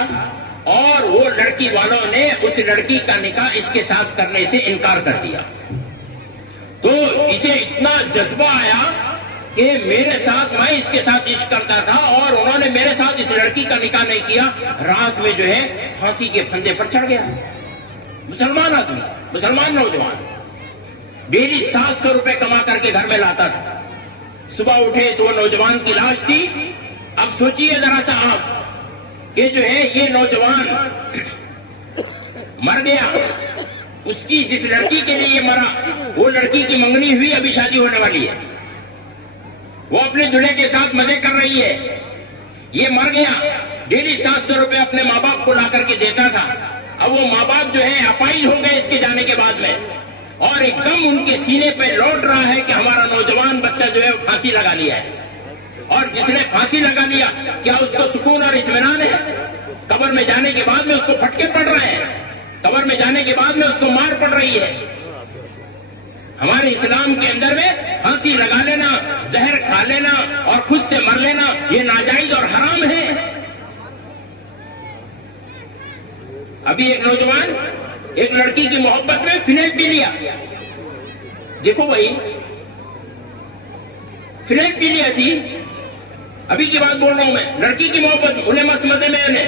اور وہ لڑکی والوں نے اس لڑکی کا نکاح اس کے ساتھ کرنے سے انکار کر دیا. تو اسے اتنا جذبہ آیا کہ میرے ساتھ، میں اس کے ساتھ عشق کرتا تھا اور انہوں نے میرے ساتھ اس لڑکی کا نکاح نہیں کیا، رات میں جو ہے پھانسی کے پھندے پر چڑھ گیا. مسلمان آدمی، مسلمان نوجوان، ڈیلی 700 روپے کما کر کے گھر میں لاتا تھا. صبح اٹھے تو وہ نوجوان کی لاش تھی. اب سوچئے ذرا سا آپ کہ جو ہے یہ نوجوان مر گیا، اس کی جس لڑکی کے لیے یہ مرا وہ لڑکی کی منگنی ہوئی، ابھی شادی ہونے والی ہے، وہ اپنے دلہے کے ساتھ مزے کر رہی ہے. یہ مر گیا، ڈیلی 700 روپے اپنے ماں باپ کو لا کر کے دیتا تھا. اب وہ ماں باپ جو ہے اپائج ہو گئے اس کے جانے کے بعد میں، اور ایک دم ان کے سینے پہ لوٹ رہا ہے کہ ہمارا نوجوان بچہ جو ہے پھانسی لگا لیا ہے. اور جس نے پھانسی لگا لیا کیا اس کو سکون اور اطمینان ہے؟ قبر میں جانے کے بعد میں اس کو پھٹکے پڑ رہے ہیں، قبر میں جانے کے بعد میں اس کو مار پڑ رہی ہے. ہمارے اسلام کے اندر میں پھانسی لگا لینا، زہر کھا لینا اور خود سے مر لینا یہ ناجائز اور حرام ہے. ابھی ایک نوجوان ایک لڑکی کی محبت میں فنیل پی لیا. دیکھو بھائی، فنیل پی لیا تھی، ابھی کی بات بول رہا ہوں میں، لڑکی کی محبت میں انہیں مست مزے میں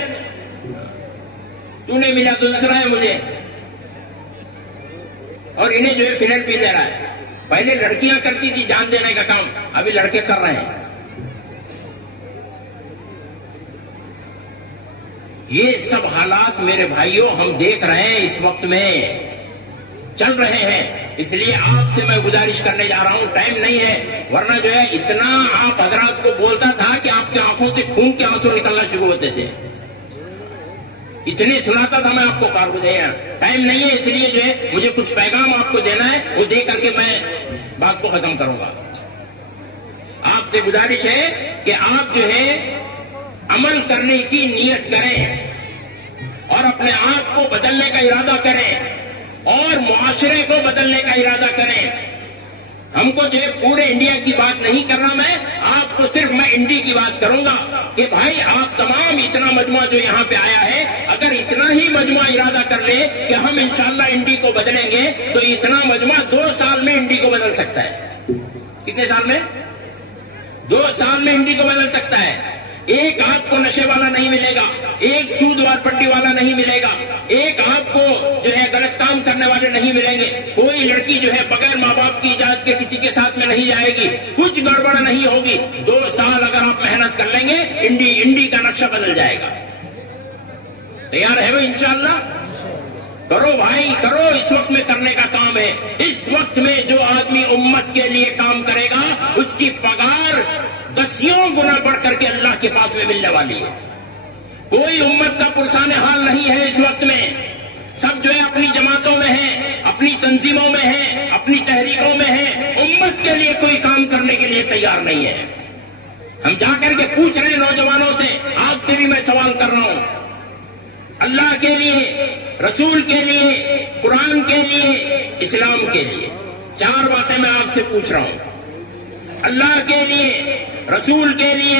تو نہیں ملا تو دوسرا ہے مجھے، اور انہیں جو ہے فنیل پی لے رہا ہے. پہلے لڑکیاں کرتی تھی جان دینے کا کام، ابھی لڑکے کر رہے ہیں. یہ سب حالات میرے بھائیوں ہم دیکھ رہے ہیں، اس وقت میں چل رہے ہیں. اس لیے آپ سے میں گزارش کرنے جا رہا ہوں، ٹائم نہیں ہے، ورنہ جو ہے اتنا آپ حضرات کو بولتا تھا کہ آپ کی آنکھوں سے خون کے آنسو نکلنا شروع ہوتے تھے، اتنی سناتا تھا میں آپ کو کارگزار. ٹائم نہیں ہے، اس لیے جو ہے مجھے کچھ پیغام آپ کو دینا ہے، وہ دے کر کے میں بات کو ختم کروں گا. آپ سے گزارش ہے کہ آپ جو ہے عمل کرنے کی نیت کریں اور اپنے آپ کو بدلنے کا ارادہ کریں اور معاشرے کو بدلنے کا ارادہ کریں. ہم کو جو ہے پورے انڈیا کی بات نہیں کرنا، میں آپ کو صرف میں انڈیا کی بات کروں گا کہ بھائی آپ تمام اتنا مجموعہ جو یہاں پہ آیا ہے، اگر اتنا ہی مجموعہ ارادہ کر لے کہ ہم انشاءاللہ انڈیا کو بدلیں گے تو اتنا مجموعہ 2 سال میں انڈیا کو بدل سکتا ہے. کتنے سال میں؟ 2 سال میں انڈیا کو بدل سکتا ہے. ایک آپ کو نشے والا نہیں ملے گا، ایک سود وار پٹی والا نہیں ملے گا، ایک آپ کو جو ہے غلط کام کرنے والے نہیں ملیں گے، کوئی لڑکی جو ہے بغیر ماں باپ کی اجازت کے کسی کے ساتھ میں نہیں جائے گی، کچھ گڑبڑ نہیں ہوگی. 2 سال اگر آپ محنت کر لیں گے انڈی کا نقشہ بدل جائے گا. تیار ہے وہ انشاءاللہ؟ کرو بھائی کرو، اس وقت میں کرنے کا کام ہے. اس وقت میں جو آدمی امت کے لیے کام کرے گا اس کی پگار 10 گنا بڑھ کر کے اللہ کے پاس میں ملنے والی ہے. کوئی امت کا پرسان حال نہیں ہے اس وقت میں. سب جو ہے اپنی جماعتوں میں ہیں، اپنی تنظیموں میں ہیں، اپنی تحریکوں میں ہیں، امت کے لیے کوئی کام کرنے کے لیے تیار نہیں ہے. ہم جا کر کے پوچھ رہے ہیں نوجوانوں سے، آپ سے بھی میں سوال کر رہا ہوں، اللہ کے لیے، رسول کے لیے، قرآن کے لیے، اسلام کے لیے 4 باتیں میں آپ سے پوچھ رہا ہوں. اللہ کے لیے، رسول کے لیے،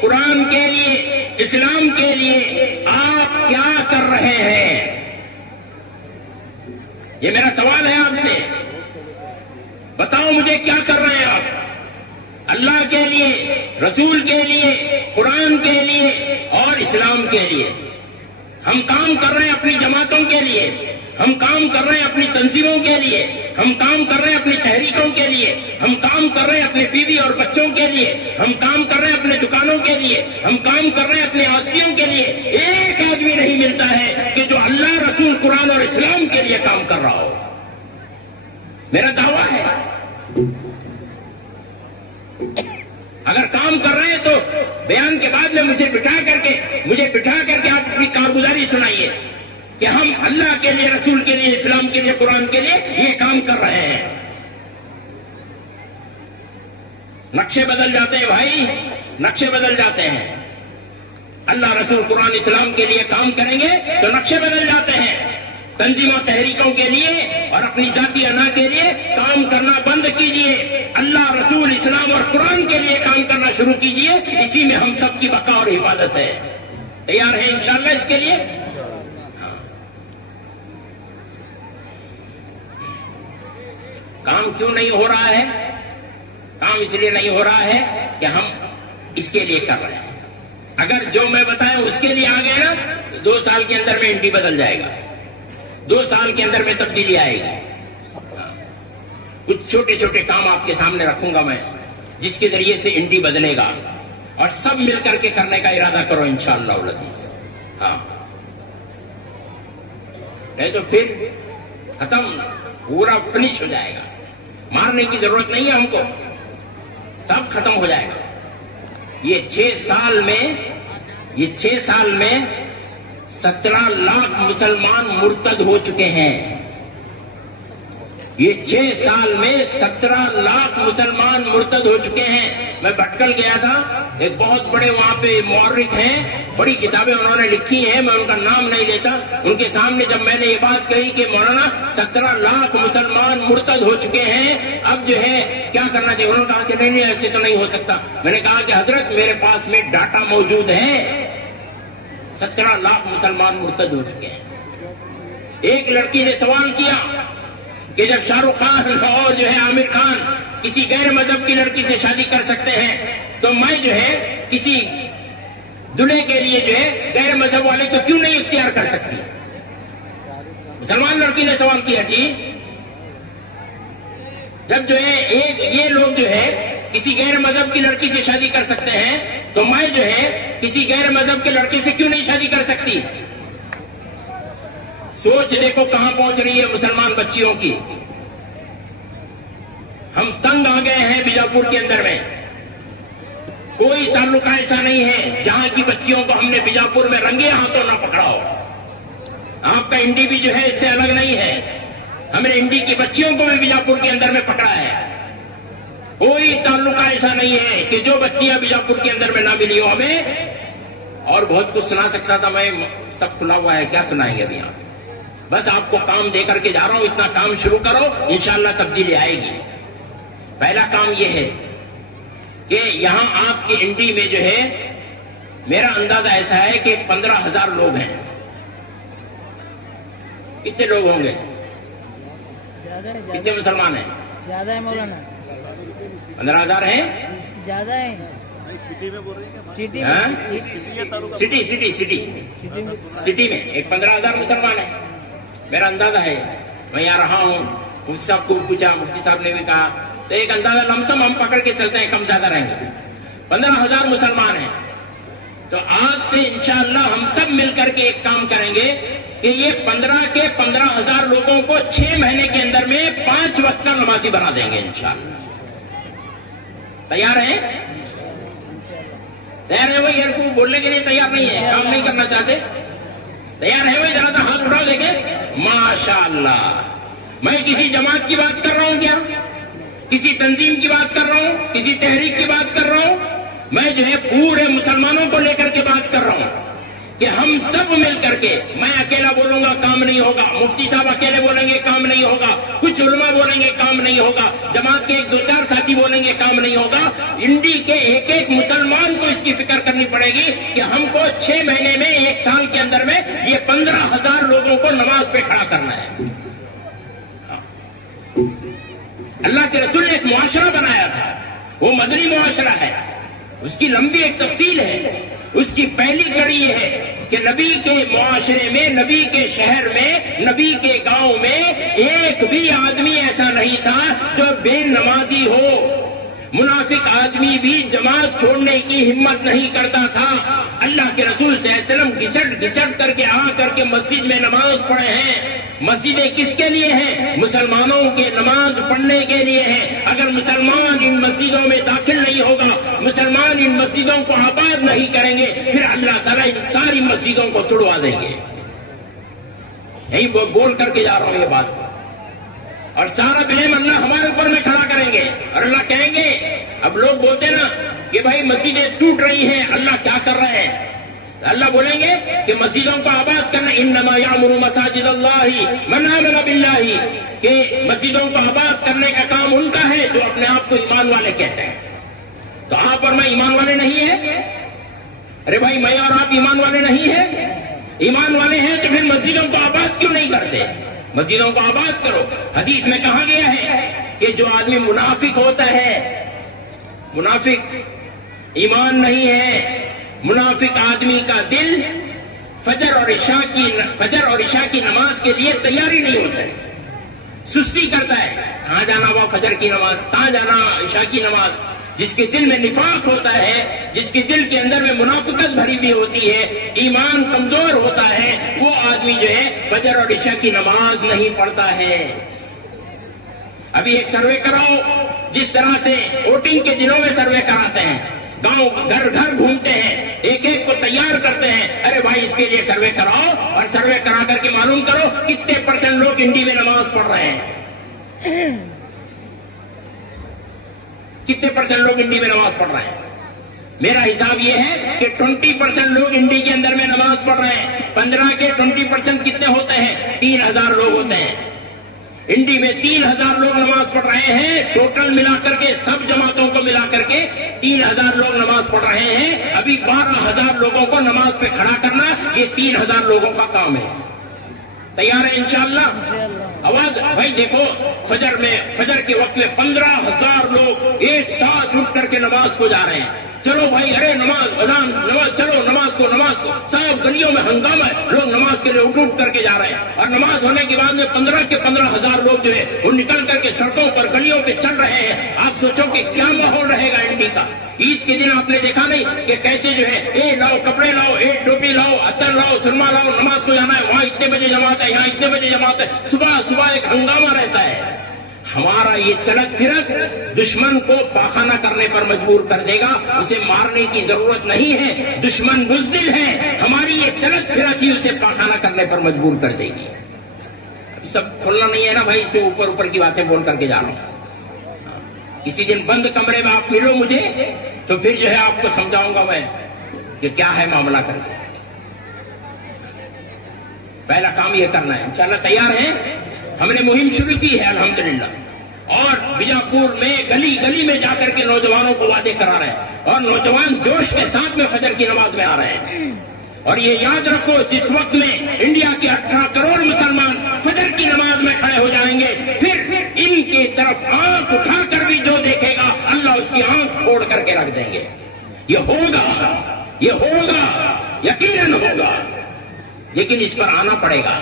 قرآن کے لیے، اسلام کے لیے آپ کیا کر رہے ہیں؟ یہ میرا سوال ہے آپ سے. بتاؤ مجھے کیا کر رہے ہیں آپ؟ اللہ کے لیے، رسول کے لیے، قرآن کے لیے اور اسلام کے لیے. ہم کام کر رہے ہیں اپنی جماعتوں کے لیے، ہم کام کر رہے ہیں اپنی تنظیموں کے لیے، ہم کام کر رہے ہیں اپنی تحریکوں کے لیے، ہم کام کر رہے ہیں اپنے بیوی اور بچوں کے لیے، ہم کام کر رہے ہیں اپنے دکانوں کے لیے، ہم کام کر رہے ہیں اپنے آسیوں کے لیے. ایک آدمی نہیں ملتا ہے کہ جو اللہ، رسول، قرآن اور اسلام کے لیے کام کر رہا ہو. میرا دعویٰ ہے اگر کام کر رہے ہیں تو بیان کے بعد میں مجھے بٹھا کر کے آپ اپنی کارگزاری سنائیے کہ ہم اللہ کے لیے، رسول کے لیے، اسلام کے لیے، قرآن کے لیے یہ کام کر رہے ہیں. نقشے بدل جاتے ہیں بھائی، نقشے بدل جاتے ہیں. اللہ، رسول، قرآن، اسلام کے لیے کام کریں گے تو نقشے بدل جاتے ہیں. تنظیموں تحریکوں کے لیے اور اپنی ذاتی انا کے لیے کام کرنا بند کیجئے. اللہ، رسول، اسلام اور قرآن کے لیے کام کرنا شروع کیجئے. اسی میں ہم سب کی بقا اور حفاظت ہے. تیار ہے انشاءاللہ اس کے لیے؟ کام کیوں نہیں ہو رہا ہے؟ کام اس لیے نہیں ہو رہا ہے کہ ہم اس کے لیے کر رہے ہیں. اگر جو میں بتایا اس کے لیے آ گئے نا تو 2 سال کے اندر میں انڈی بدل جائے گا, 2 سال کے اندر میں تبدیلی آئے گی. کچھ چھوٹے چھوٹے کام آپ کے سامنے رکھوں گا میں, جس کے ذریعے سے انڈی بدلے گا, اور سب مل کر کے کرنے کا ارادہ کرو انشاءاللہ العزیز. ہاں, نہیں تو پھر ختم, پورا فنش ہو جائے گا. مارنے کی ضرورت نہیں ہے ہم کو, سب ختم ہو جائے گا. یہ 6 سال میں 17 لاکھ مسلمان مرتد ہو چکے ہیں. یہ 6 سال میں 17 لاکھ مسلمان مرتد ہو چکے ہیں. میں بھٹکل گیا تھا, ایک بہت بڑے وہاں پہ مورخ ہیں, بڑی کتابیں انہوں نے لکھی ہیں, میں ان کا نام نہیں لیتا. ان کے سامنے جب میں نے یہ بات کہی کہ مولانا 17 لاکھ مسلمان مرتد ہو چکے ہیں, اب جو ہے کیا کرنا چاہیے, انہوں نے کہا کہ نہیں ایسے تو نہیں ہو سکتا. میں نے کہا کہ حضرت میرے پاس میں ڈاٹا موجود ہے, 17 لاکھ مسلمان مرتد ہو چکے ہیں. ایک لڑکی نے سوال کیا کہ جب شاہ رخ خان اور جو ہے عامر خان کسی غیر مذہب کی لڑکی سے شادی کر سکتے ہیں, تو میں جو ہے کسی دلہے کے لیے جو ہے غیر مذہب والے کو کیوں نہیں اختیار کر سکتی. مسلمان لڑکی نے سوال کیا کہ جب جو ہے یہ لوگ جو ہے کسی غیر مذہب کی لڑکی سے شادی کر سکتے ہیں, تو میں جو ہے کسی غیر مذہب کے لڑکے سے کیوں نہیں شادی کر سکتی. سوچ دیکھو کہاں پہنچ رہی ہے مسلمان بچیوں کی. ہم تنگ آ گئے ہیں بیجاپور کے اندر میں. کوئی تعلق ایسا نہیں ہے جہاں کی بچیوں کو ہم نے بیجاپور میں رنگے ہاتھوں نہ پکڑا ہو. آپ کا انڈی بھی جو ہے اس سے الگ نہیں ہے, ہم نے انڈی کی بچیوں کو بھی بیجاپور کے اندر میں پکڑا ہے. کوئی تعلق ایسا نہیں ہے کہ جو بچیاں بیجاپور کے اندر میں نہ ملی ہو ہمیں. اور بہت کچھ سنا سکتا تھا میں, سب کھلا ہوا ہے, کیا سنائیں گے ابھی آپ. بس آپ کو کام دے کر کے جا رہا ہوں, اتنا کام شروع کرو, انشاءاللہ تبدیلی آئے گی. پہلا کام یہ ہے کہ یہاں آپ کی انڈی میں جو ہے میرا اندازہ ایسا ہے کہ 15,000 لوگ ہیں. کتنے لوگ ہوں گے, کتنے مسلمان ہیں؟ زیادہ ہے مولانا, 15,000 ہیں, زیادہ ہے. سٹی میں ایک 15,000 مسلمان ہیں میرا اندازہ ہے. میں یہاں رہا ہوں, مفتی صاحب کو پوچھا, مفتی صاحب نے بھی کہا, تو ایک اندازہ لمسم ہم پکڑ کے چلتے ہیں, کم زیادہ رہیں گے. 15,000 مسلمان ہیں. تو آج سے انشاءاللہ ہم سب مل کر کے ایک کام کریں گے کہ یہ 15,000 لوگوں کو 6 مہینے کے اندر میں 5 وقت کا نمازی بنا دیں گے انشاءاللہ. تیار ہیں؟ تیار ہے بھائی؟ یار کو بولنے کے لیے تیار نہیں ہے, کام نہیں کرنا چاہتے. تیار ہے بھائی؟ ذرا تو ہاتھ اٹھاؤ دیکھیں. ماشاءاللہ. میں کسی جماعت کی بات کر رہا ہوں کیا, کسی تنظیم کی بات کر رہا ہوں, کسی تحریک کی بات کر رہا ہوں؟ میں جو ہے پورے مسلمانوں کو لے کر کے بات کر رہا ہوں کہ ہم سب مل کر کے, میں اکیلا بولوں گا کام نہیں ہوگا, مفتی صاحب اکیلے بولیں گے کام نہیں ہوگا, کچھ علماء بولیں گے کام نہیں ہوگا, جماعت کے 1-2-4 ساتھی بولیں گے کام نہیں ہوگا. انڈی کے ایک مسلمان کو اس کی فکر کرنی پڑے گی کہ ہم کو 6 مہینے میں, 1 سال کے اندر میں یہ 15,000 لوگوں کو نماز پہ کھڑا کرنا ہے. اللہ کے رسول نے ایک معاشرہ بنایا تھا, وہ مدنی معاشرہ ہے. اس کی لمبی ایک تفصیل ہے. اس کی پہلی کڑی یہ ہے کہ نبی کے معاشرے میں, نبی کے شہر میں, نبی کے گاؤں میں ایک بھی آدمی ایسا نہیں تھا جو بے نمازی ہو. منافق آدمی بھی جماعت چھوڑنے کی ہمت نہیں کرتا تھا. اللہ کے رسول صلی اللہ علیہ وسلم گھسٹ کر کے آ کر کے مسجد میں نماز پڑھے ہیں. مسجدیں کس کے لیے ہیں؟ مسلمانوں کے نماز پڑھنے کے لیے ہیں. اگر مسلمان ان مسجدوں میں داخل نہیں ہوگا, مسلمان ان مسجدوں کو آباد نہیں کریں گے, پھر اللہ تعالیٰ ان ساری مسجدوں کو توڑوا دیں گے. یہی بول کر کے جا رہا ہوں یہ بات, اور سارا بلیم اللہ ہمارے اوپر میں کھڑا کریں گے. اور اللہ کہیں گے, اب لوگ بولتے نا کہ بھائی مسجدیں ٹوٹ رہی ہیں, اللہ کیا کر رہے ہیں؟ اللہ بولیں گے کہ مسجدوں کو آباد کرنا, انما یعمر مساجد اللہ من آمن باللہ, کہ مسجدوں کو آباد کرنے کا کام ان کا ہے جو اپنے آپ کو ایمان والے کہتے ہیں. تو آپ اور میں ایمان والے نہیں ہیں؟ ارے بھائی میں اور آپ ایمان والے نہیں ہیں؟ ایمان والے ہیں تو پھر مسجدوں کو آباد کیوں نہیں کرتے؟ مسجدوں کو آباد کرو. حدیث میں کہا گیا ہے کہ جو آدمی منافق ہوتا ہے، منافق ایمان نہیں ہے، منافق آدمی کا دل فجر اور عشاء کی نماز کے لیے تیاری نہیں ہوتا ہے، سستی کرتا ہے، کہاں جانا ہوا فجر کی نماز، کہاں جانا عشاء کی نماز۔ جس کے دل میں نفاق ہوتا ہے، جس کے دل کے اندر میں منافقت بھری ہوئی ہوتی ہے، ایمان کمزور ہوتا ہے، وہ آدمی جو ہے فجر اور عشاء کی نماز نہیں پڑھتا ہے۔ ابھی ایک سروے کراؤ، جس طرح سے ووٹنگ کے دنوں میں سروے کراتے ہیں، گاؤں گھر گھر گھومتے ہیں، ایک ایک کو تیار کرتے ہیں، ارے بھائی اس کے لیے سروے کراؤ، اور سروے کرا کر کے معلوم کرو کتنے % لوگ انڈی میں نماز پڑھ رہے ہیں، کتنے % لوگ انڈی میں نماز پڑھ رہے ہیں۔ میرا حساب یہ ہے کہ 20% لوگ انڈی کے اندر میں نماز پڑھ رہے ہیں۔ 15 کے 20% کتنے ہوتے ہیں؟ 3000 لوگ ہوتے ہیں۔ انڈی میں 3000 لوگ نماز پڑھ رہے ہیں، ٹوٹل ملا کر کے سب جماعتوں کو ملا کر کے 3000 لوگ نماز پڑھ رہے ہیں۔ ابھی 12000 لوگوں کو نماز پہ کھڑا کرنا یہ 3000 لوگوں کا کام ہے۔ تیار ہے انشاءاللہ؟ آواز بھائی دیکھو، فجر کے وقت میں 15000 لوگ ایک ساتھ اٹھ کر کے نماز کو جا رہے ہیں۔ چلو بھائی، ارے نماز اذان، نماز، چلو نماز کو سب گلیوں میں ہنگامہ ہے، لوگ نماز کے لیے اٹھ کر کے جا رہے ہیں، اور نماز ہونے کے بعد میں 15,000 لوگ جو ہے وہ نکل کر کے سڑکوں پر گلیوں پہ چل رہے ہیں۔ آپ سوچو کہ کیا ماحول رہے گا انڈی کا۔ عید کے دن آپ نے دیکھا نہیں کہ کیسے جو ہے اے لاؤ کپڑے لاؤ، اے ٹوپی لاؤ، عطر لاؤ، سرما لاؤ، نماز کو جانا ہے، وہاں اتنے بجے جماعت ہے، یہاں اتنے بجے جماعت ہے، صبح ایک ہنگامہ رہتا ہے۔ ہمارا یہ چلت پھرت دشمن کو پاخانہ کرنے پر مجبور کر دے گا، اسے مارنے کی ضرورت نہیں ہے، دشمن بزدل ہے، ہماری یہ چلت پھرت ہی اسے پاخانہ کرنے پر مجبور کر دے گی۔ سب کھولنا نہیں ہے نا بھائی، جو اوپر کی باتیں بول کر کے جا رہا ہوں۔ کسی دن بند کمرے میں آپ ملو مجھے تو پھر جو ہے آپ کو سمجھاؤں گا میں کہ کیا ہے معاملہ کر کے۔ پہلا کام یہ کرنا ہے، انشاءاللہ تیار ہیں؟ ہم نے مہم شروع کی ہے الحمدللہ، اور بیجاپور میں گلی گلی میں جا کر کے نوجوانوں کو وعدے کرا رہے ہیں، اور نوجوان جوش کے ساتھ میں فجر کی نماز میں آ رہے ہیں۔ اور یہ یاد رکھو، جس وقت میں انڈیا کے 18 کروڑ مسلمان فجر کی نماز میں کھڑے ہو جائیں گے، پھر ان کی طرف آنکھ اٹھا کر بھی جو دیکھے گا اللہ اس کی آنکھ پھوڑ کر کے رکھ دیں گے۔ یہ ہوگا، یقیناً ہوگا، لیکن اس پر آنا پڑے گا،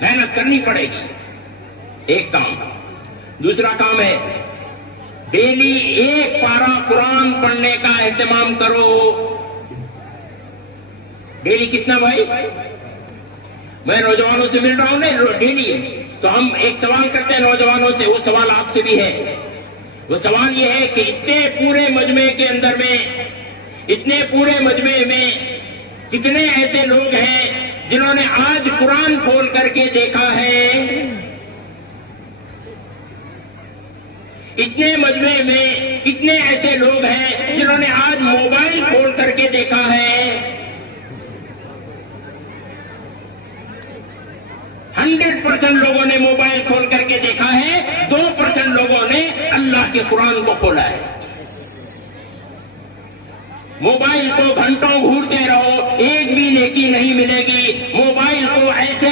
محنت کرنی پڑے گی۔ ایک کام، دوسرا کام ہے ڈیلی 1 پارہ قرآن پڑھنے کا اہتمام کرو۔ ڈیلی کتنا بھائی؟ میں نوجوانوں سے مل رہا ہوں نا ڈیلی، تو ہم ایک سوال کرتے ہیں نوجوانوں سے، وہ سوال آپ سے بھی ہے۔ وہ سوال یہ ہے کہ اتنے پورے مجمع کے اندر میں، اتنے پورے مجمع میں کتنے ایسے لوگ ہیں جنہوں نے آج قرآن کھول کر کے دیکھا ہے؟ اتنے مجمع میں کتنے ایسے لوگ ہیں جنہوں نے آج موبائل کھول کر کے دیکھا ہے؟ 100% لوگوں نے موبائل کھول کر کے دیکھا ہے، 2% لوگوں نے اللہ کے قرآن کو کھولا ہے۔ موبائل کو گھنٹوں گھورتے رہو، ایک بھی نیکی نہیں ملے گی۔ موبائل کو ایسے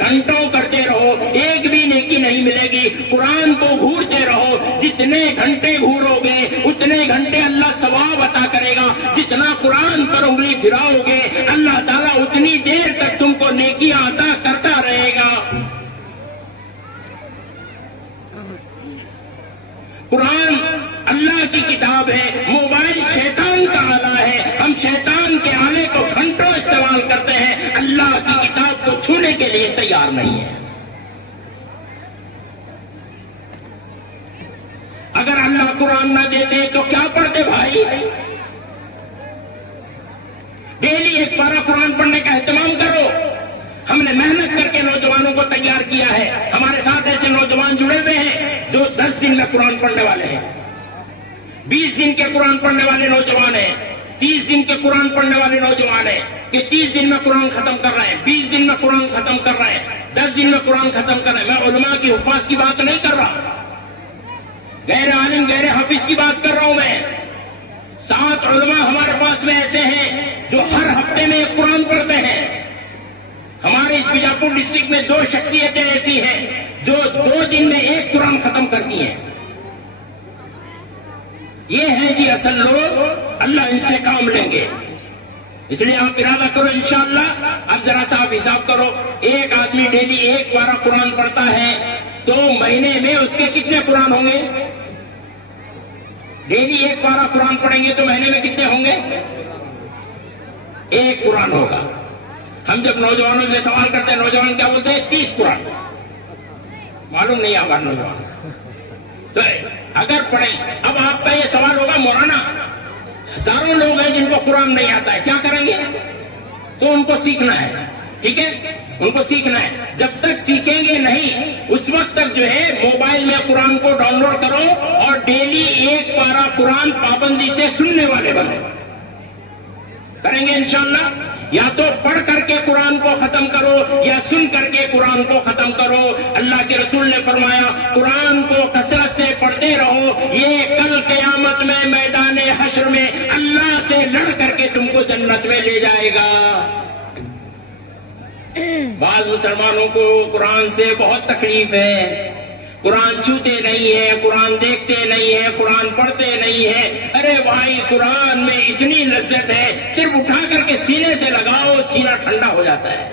گھنٹوں کرتے رہو، ایک بھی نیکی نہیں ملے گی۔ قرآن کو گھورتے رہو، جتنے گھنٹے گھورو گے اتنے گھنٹے اللہ ثواب عطا کرے گا۔ جتنا قرآن پر انگلی پھراؤ گے اللہ تعالیٰ اتنی دیر تک تم کو نیکیاں عطا کرتا رہے گا۔ قرآن اللہ کی کتاب ہے، موبائل شیطان کا آلہ ہے۔ ہم شیطان کے آلے کو گھنٹوں استعمال کرتے ہیں، اللہ کی کتاب کو چھونے کے لیے تیار نہیں ہے۔ اگر اللہ قرآن نہ دیتے تو کیا پڑھتے بھائی؟ ڈیلی 1 پارہ قرآن پڑھنے کا اہتمام کرو۔ ہم نے محنت کر کے نوجوانوں کو تیار کیا ہے۔ ہمارے ساتھ ایسے نوجوان جڑے ہوئے ہیں جو 10 دن میں قرآن پڑھنے والے ہیں، 20 دن کے قرآن پڑھنے والے نوجوان ہیں، 30 دن کے قرآن پڑھنے والے نوجوان ہیں کہ 30 دن میں قرآن ختم کر رہے ہیں، 20 دن میں قرآن ختم کر رہے ہیں، 10 دن میں قرآن ختم کر رہے ہیں۔ میں علماء کی حفاظ کی بات نہیں کر رہا، غیر عالم غیر حافظ کی بات کر رہا ہوں میں۔ 7 علماء ہمارے پاس میں ایسے ہیں جو ہر ہفتے میں ایک قرآن پڑھتے ہیں، ہمارے اس بیجاپور ڈسٹرکٹ میں 2 شخصیتیں ایسی ہیں جو 2 دن میں 1 قرآن ختم کرتی ہیں. یہ ہیں جی اصل لوگ، اللہ ان سے کام لیں گے. اس لیے آپ ارادہ کرو انشاءاللہ. اب ذرا سا آپ حساب کرو، ایک آدمی ڈیلی 1 پارہ قرآن پڑھتا ہے تو مہینے میں اس کے کتنے قرآن ہوں گے؟ ڈیلی 1 پارہ قرآن پڑھیں گے تو مہینے میں کتنے ہوں گے؟ 1 قرآن ہوگا. ہم جب نوجوانوں سے سوال کرتے ہیں، نوجوان کیا بولتے ہیں؟ 30 قرآن. معلوم نہیں آپ نوجوان تو اگر پڑھیں. اب آپ کا یہ سوال ہوگا مولانا ہزاروں لوگ ہیں جن کو قرآن نہیں آتا ہے، کیا کریں گے؟ تو ان کو سیکھنا ہے. ٹھیک ہے، ان کو سیکھنا ہے. جب تک سیکھیں گے نہیں اس وقت تک جو ہے موبائل میں قرآن کو ڈاؤن لوڈ کرو اور ڈیلی 1 پارہ قرآن پابندی سے سننے والے بنو. کریں گے انشاءاللہ. یا تو پڑھ کر کے قرآن کو ختم کرو یا سن کر کے قرآن کو ختم کرو. اللہ کے رسول نے فرمایا قرآن کو کثرت سے پڑھتے رہو، یہ کل قیامت میں میدان حشر میں اللہ سے لڑ کر کے تم کو جنت میں لے جائے گا. بعض مسلمانوں کو قرآن سے بہت تکلیف ہے، قرآن چھوتے نہیں ہے، قرآن دیکھتے نہیں ہے، قرآن پڑھتے نہیں ہے. ارے بھائی قرآن میں اتنی لذت ہے، صرف اٹھا کر کے سینے سے لگاؤ سینہ ٹھنڈا ہو جاتا ہے.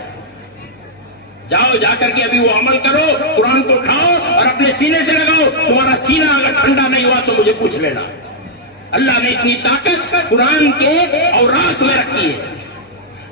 جاؤ جا کر کے ابھی وہ عمل کرو، قرآن کو اٹھاؤ اور اپنے سینے سے لگاؤ. تمہارا سینہ اگر ٹھنڈا نہیں ہوا تو مجھے پوچھ لینا. اللہ نے اتنی طاقت قرآن کے اورات میں رکھی ہے.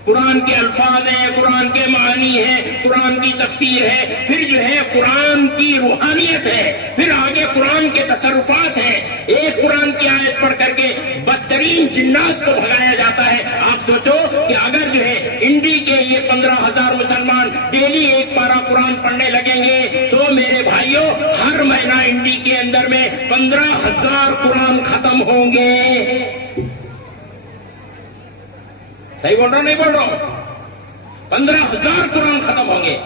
قرآن کے الفاظ ہیں، قرآن کے معانی ہیں، قرآن کی تفسیر ہے، پھر جو ہے قرآن کی روحانیت ہے، پھر آگے قرآن کے تصرفات ہیں. ایک قرآن کی آیت پڑھ کر کے بدترین جنات کو بھگایا جاتا ہے. آپ سوچو کہ اگر جو ہے انڈی کے یہ 15,000 مسلمان ڈیلی 1 پارہ قرآن پڑھنے لگیں گے تو میرے بھائیوں ہر مہینہ انڈی کے اندر میں 15,000 قرآن ختم ہوں گے. صحیح بول رہا ہوں نہیں بول رہا ہوں؟ 15,000 قرآن ختم ہوں گے.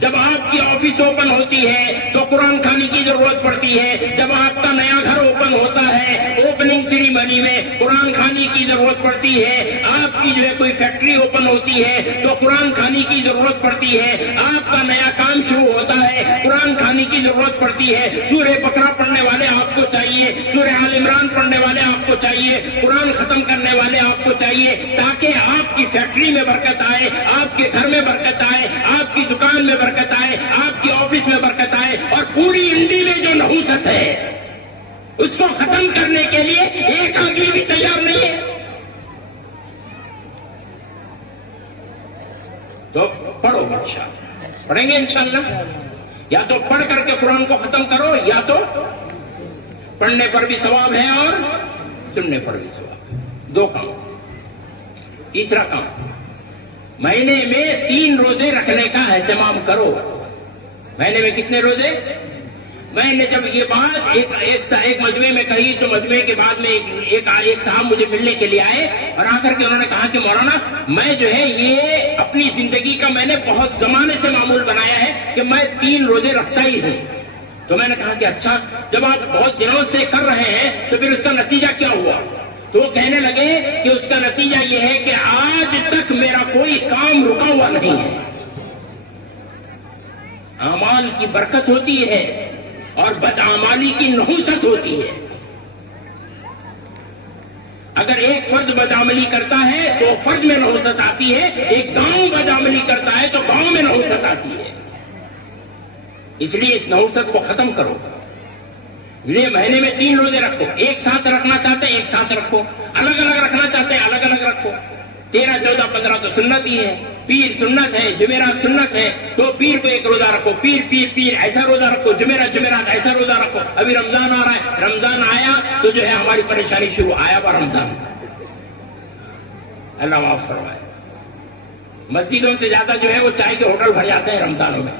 جب آپ کی آفس اوپن ہوتی ہے تو قرآن کھانے کی ضرورت پڑتی ہے. جب آپ کا نیا گھر اوپن ہوتا ہے اوپننگ سیریمنی میں قرآن کھانے کی ضرورت پڑتی ہے. آپ کی جو ہے کوئی فیکٹری اوپن ہوتی ہے تو قرآن کھانے کی ضرورت پڑتی ہے. آپ کا نیا کام شروع ہوتا ہے قرآن کھانے کی ضرورت پڑتی ہے. سورہ بقرہ پڑھنے والے آپ کو چاہیے، سورہ آل عمران پڑھنے والے آپ کو چاہیے، قرآن ختم کرنے والے آپ کو چاہیے، تاکہ آپ کی فیکٹری میں برکت آئے، آپ کے گھر میں برکت آئے، آپ کی دکان میں برکت آئے، آپ کی آفس میں برکت آئے. اور پوری انڈی میں جو نحوست ہے اس کو ختم کرنے کے لیے ایک آدمی بھی تیار نہیں ہے. تو پڑھو انشاءاللہ، پڑھیں گے انشاءاللہ. یا تو پڑھ کر کے قرآن کو ختم کرو یا تو پڑھنے پر بھی ثواب ہے اور سننے پر بھی ثواب. 2 کام. تیسرا کام، مہینے میں 3 روزے رکھنے کا اہتمام کرو. مہینے میں کتنے روزے؟ میں نے جب یہ بات ایک مجمع میں کہی تو مجمع کے بعد میں ایک صاحب مجھے ملنے کے لیے آئے اور آ کر کے انہوں نے کہا کہ مولانا میں جو ہے یہ اپنی زندگی کا میں نے بہت زمانے سے معمول بنایا ہے کہ میں 3 روزے رکھتا ہی ہوں. تو میں نے کہا کہ اچھا، جب آپ بہت دنوں سے کر رہے ہیں تو پھر اس کا نتیجہ کیا ہوا؟ تو وہ کہنے لگے کہ اس کا نتیجہ یہ ہے کہ آج تک میرا کوئی کام رکا ہوا نہیں ہے. اعمال کی برکت ہوتی ہے اور بدعمالی کی نحوست ہوتی ہے. اگر ایک فرد بدعملی کرتا ہے تو فرد میں نحوست آتی ہے، ایک گاؤں بدعملی کرتا ہے تو گاؤں میں نحوست آتی ہے. اس لیے اس نحوست کو ختم کرو. یہ مہینے میں 3 روزے رکھو. ایک ساتھ رکھنا چاہتے ہیں ایک ساتھ رکھو، الگ الگ رکھنا چاہتے ہیں الگ الگ رکھو. 13, 14, 15 تو سنت ہی ہے. پیر سنت ہے، جمعرات سنت ہے، تو پیر کو 1 روزہ رکھو. پیر ایسا روزہ رکھو. جمعرات ایسا روزہ رکھو. ابھی رمضان آ رہا ہے، رمضان آیا تو جو ہے ہماری پریشانی شروع. آیا با رمضان، اللہ معاف فرمائے. مسجدوں سے زیادہ جو ہے وہ چائے کے ہوٹل بھر جاتے ہیں رمضانوں میں.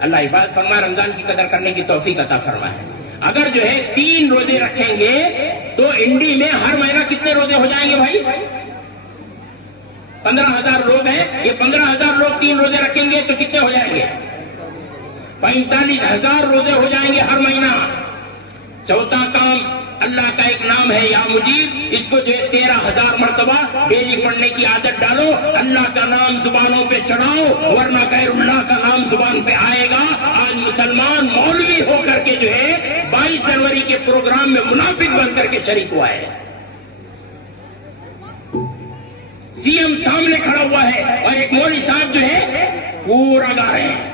اللہ حفاظت فرمائے، رمضان کی قدر کرنے کی توفیق عطا فرمائے. اگر جو ہے 3 روزے رکھیں گے تو انڈی میں ہر مہینہ کتنے روزے ہو جائیں گے بھائی؟ 15,000 لوگ ہیں. یہ 15,000 لوگ 3 روزے رکھیں گے تو کتنے ہو جائیں گے؟ 45,000 روزے ہو جائیں گے ہر مہینہ. چوتھا کام، اللہ کا ایک نام ہے یا مجیب، اس کو جو ہے 13,000 مرتبہ ڈیلی پڑھنے کی عادت ڈالو. اللہ کا نام زبانوں پہ چڑھاؤ، ورنہ غیر اللہ کا نام زبان پہ آئے گا. آج مسلمان مولوی ہو کر کے جو ہے 22 جنوری کے پروگرام میں منافق بن کر کے شریک ہوا ہے. سی ایم سامنے کھڑا ہوا ہے اور ایک مولوی صاحب جو ہے پورا گا رہے ہیں.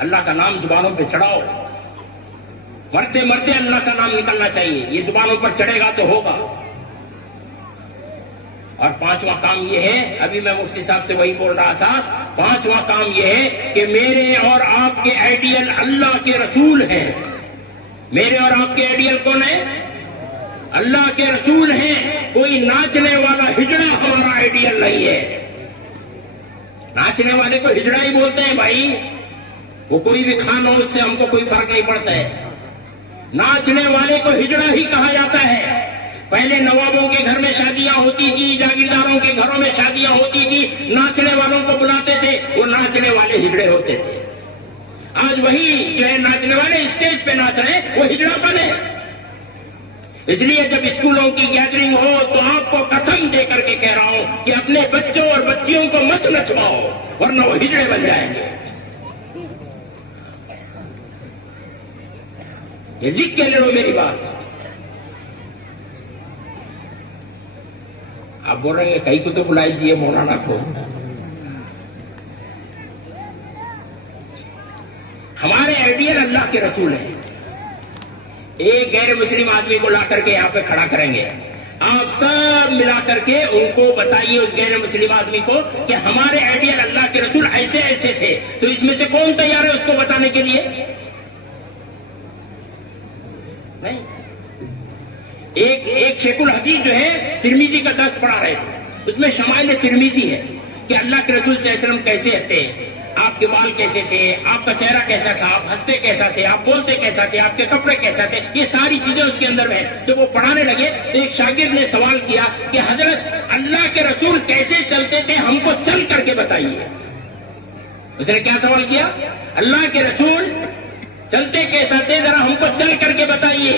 اللہ کا نام زبانوں پہ چڑھاؤ، مرتے مرتے اللہ کا نام نکلنا چاہیے. یہ زبانوں پر چڑھے گا تو ہوگا. اور 5واں کام یہ ہے، ابھی میں مفتی صاحب سے وہی بول رہا تھا، 5واں کام یہ ہے کہ میرے اور آپ کے آئیڈیل اللہ کے رسول ہیں. میرے اور آپ کے آئیڈیل کون ہیں؟ اللہ کے رسول ہیں. کوئی ناچنے والا ہجڑا ہمارا آئیڈیل نہیں ہے. ناچنے والے کو ہجڑا ہی بولتے ہیں بھائی، وہ کوئی بھی کھانا ہو اس سے ہم کو کوئی فرق نہیں پڑتا ہے. ناچنے والے کو ہجڑا ہی کہا جاتا ہے. پہلے نوابوں کے گھر میں شادیاں ہوتی تھی، جاگیرداروں کے گھروں میں شادیاں ہوتی تھی، ناچنے والوں کو بلاتے تھے، وہ ناچنے والے ہجڑے ہوتے تھے. آج وہی جو ہے ناچنے والے اسٹیج پہ ناچ رہے ہیں، وہ ہجڑا بنے. اس لیے جب اسکولوں کی گیدرنگ ہو تو آپ کو قسم دے کر کے کہہ رہا ہوں کہ اپنے بچوں اور بچیوں کو مت نچواؤ، ورنہ وہ ہجڑے بن جائیں گے. یہ لکھ کے لے لو میری بات. آپ بول رہے ہیں کئی کو تو بلائیے مولانا کو. ہمارے آئیڈیل اللہ کے رسول ہیں. ایک غیر مسلم آدمی کو لا کر کے یہاں پہ کھڑا کریں گے، آپ سب ملا کر کے ان کو بتائیے، اس غیر مسلم آدمی کو، کہ ہمارے آئیڈیل اللہ کے رسول ایسے ایسے تھے. تو اس میں سے کون تیار ہے اس کو بتانے کے لیے؟ نہیں. ایک شیخ الحدیث جو ہے ترمیزی کا درس پڑھا رہے تھے، اس میں شمائل ترمیزی ہے کہ اللہ کے رسول صلی اللہ علیہ وسلم کیسے تھے، آپ کے بال کیسے تھے، آپ کا چہرہ کیسا تھا، آپ ہنستے کیسا تھے، آپ بولتے کیسا تھے، آپ کے کپڑے کیسا تھے. یہ ساری چیزیں اس کے اندر ہیں. تو وہ پڑھانے لگے تو ایک شاگرد نے سوال کیا کہ حضرت اللہ کے رسول کیسے چلتے تھے، ہم کو چل کر کے بتائیے. اس نے کیا سوال کیا؟ اللہ کے رسول چلتے کیسا تھے، ذرا ہم کو چل کر کے بتائیے.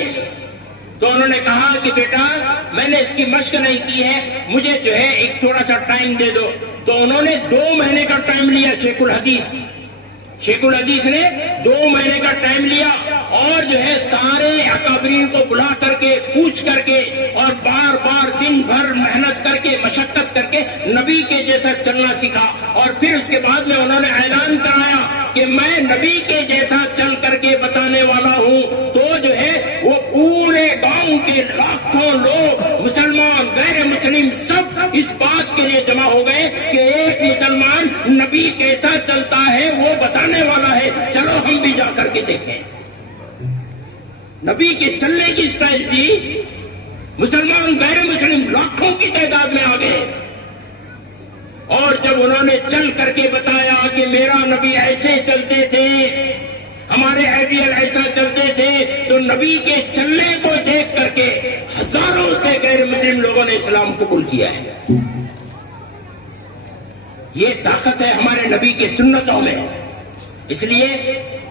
تو انہوں نے کہا کہ بیٹا میں نے اس کی مشق نہیں کی ہے، مجھے جو ہے ایک تھوڑا سا ٹائم دے دو. تو انہوں نے 2 مہینے کا ٹائم لیا. شیخ الحدیث نے 2 مہینے کا ٹائم لیا اور جو ہے سارے اکابرین کو بلا کر کے پوچھ کر کے اور بار بار دن بھر محنت کر کے مشقت کر کے نبی کے جیسا چلنا سیکھا. اور پھر اس کے بعد میں انہوں نے اعلان کرایا کہ میں نبی کے جیسا چل کر کے بتانے والا ہوں. تو جو ہے وہ پورے گاؤں کے لاکھوں لوگ، مسلمان غیر مسلم، سب اس بات کے لیے جمع ہو گئے کہ ایک مسلمان نبی کیسا چلتا ہے وہ بتانے والا ہے، چلو ہم بھی جا کر کے دیکھیں. نبی کے چلنے کی اسٹائل تھی. مسلمان غیر مسلم لاکھوں کی تعداد میں آ گئے. اور جب انہوں نے چل کر کے بتایا کہ میرا نبی ایسے چلتے تھے، ہمارے آئیڈیل ایسا چلتے تھے، تو نبی کے چلنے کو دیکھ کر کے ہزاروں سے غیر مسلم لوگوں نے اسلام قبول کیا ہے. یہ طاقت ہے ہمارے نبی کے سنتوں میں. اس لیے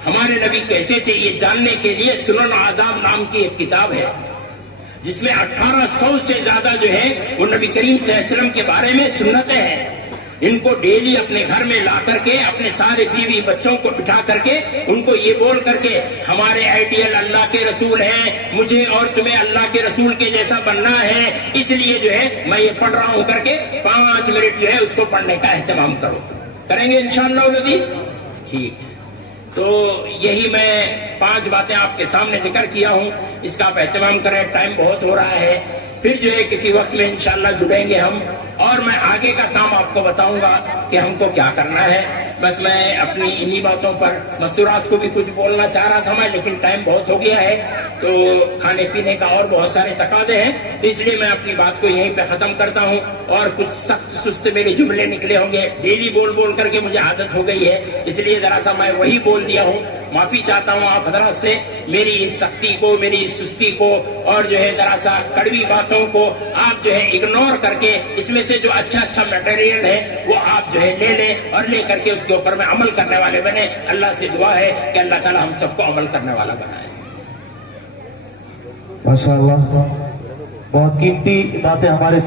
ہمارے نبی کیسے تھے یہ جاننے کے لیے سنن آداب نام کی ایک کتاب ہے جس میں 1800 سے زیادہ جو ہے وہ نبی کریم صلی اللہ علیہ وسلم کے بارے میں سنتیں ہیں. ان کو ڈیلی اپنے گھر میں لا کر کے اپنے سارے بیوی بچوں کو بٹھا کر کے ان کو یہ بول کر کے ہمارے آئیڈیل اللہ کے رسول ہیں، مجھے اور تمہیں اللہ کے رسول کے جیسا بننا ہے، اس لیے جو ہے میں یہ پڑھ رہا ہوں کر کے 5 منٹ جو ہے اس کو پڑھنے کا اہتمام کرو. کریں گے انشاءاللہ العزیز؟ ٹھیک ہے. تو یہی میں 5 باتیں آپ کے سامنے ذکر کیا ہوں، اس کا آپ اہتمام کریں. ٹائم بہت ہو رہا ہے، پھر جو ہے کسی وقت میں انشاءاللہ جڑیں گے ہم، اور میں آگے کا کام آپ کو بتاؤں گا کہ ہم کو کیا کرنا ہے. بس میں اپنی انہی باتوں پر مستورات کو بھی کچھ بولنا چاہ رہا تھا میں، لیکن ٹائم بہت ہو گیا ہے تو کھانے پینے کا اور بہت سارے تقاضے ہیں، تو اس لیے میں اپنی بات کو یہیں پہ ختم کرتا ہوں. اور کچھ سخت سست میرے جملے نکلے ہوں گے، ڈیلی بول بول کر کے مجھے عادت ہو گئی ہے، اس لیے ذرا سا میں وہی بول دیا ہوں. معافی چاہتا ہوں آپ حضرات سے، میری اس سختی کو، میری اس سستی کو اور جو ہے ذرا سا کڑوی باتوں کو آپ جو ہے اگنور کر کے اس میں سے جو اچھا میٹیریل ہے وہ آپ جو ہے لے لیں اور لے کر کے اس کے اوپر میں عمل کرنے والے بنے. اللہ سے دعا ہے کہ اللہ تعالی ہم سب کو عمل کرنے والا بنائے. ماشاءاللہ، بہت قیمتی باتیں ہمارے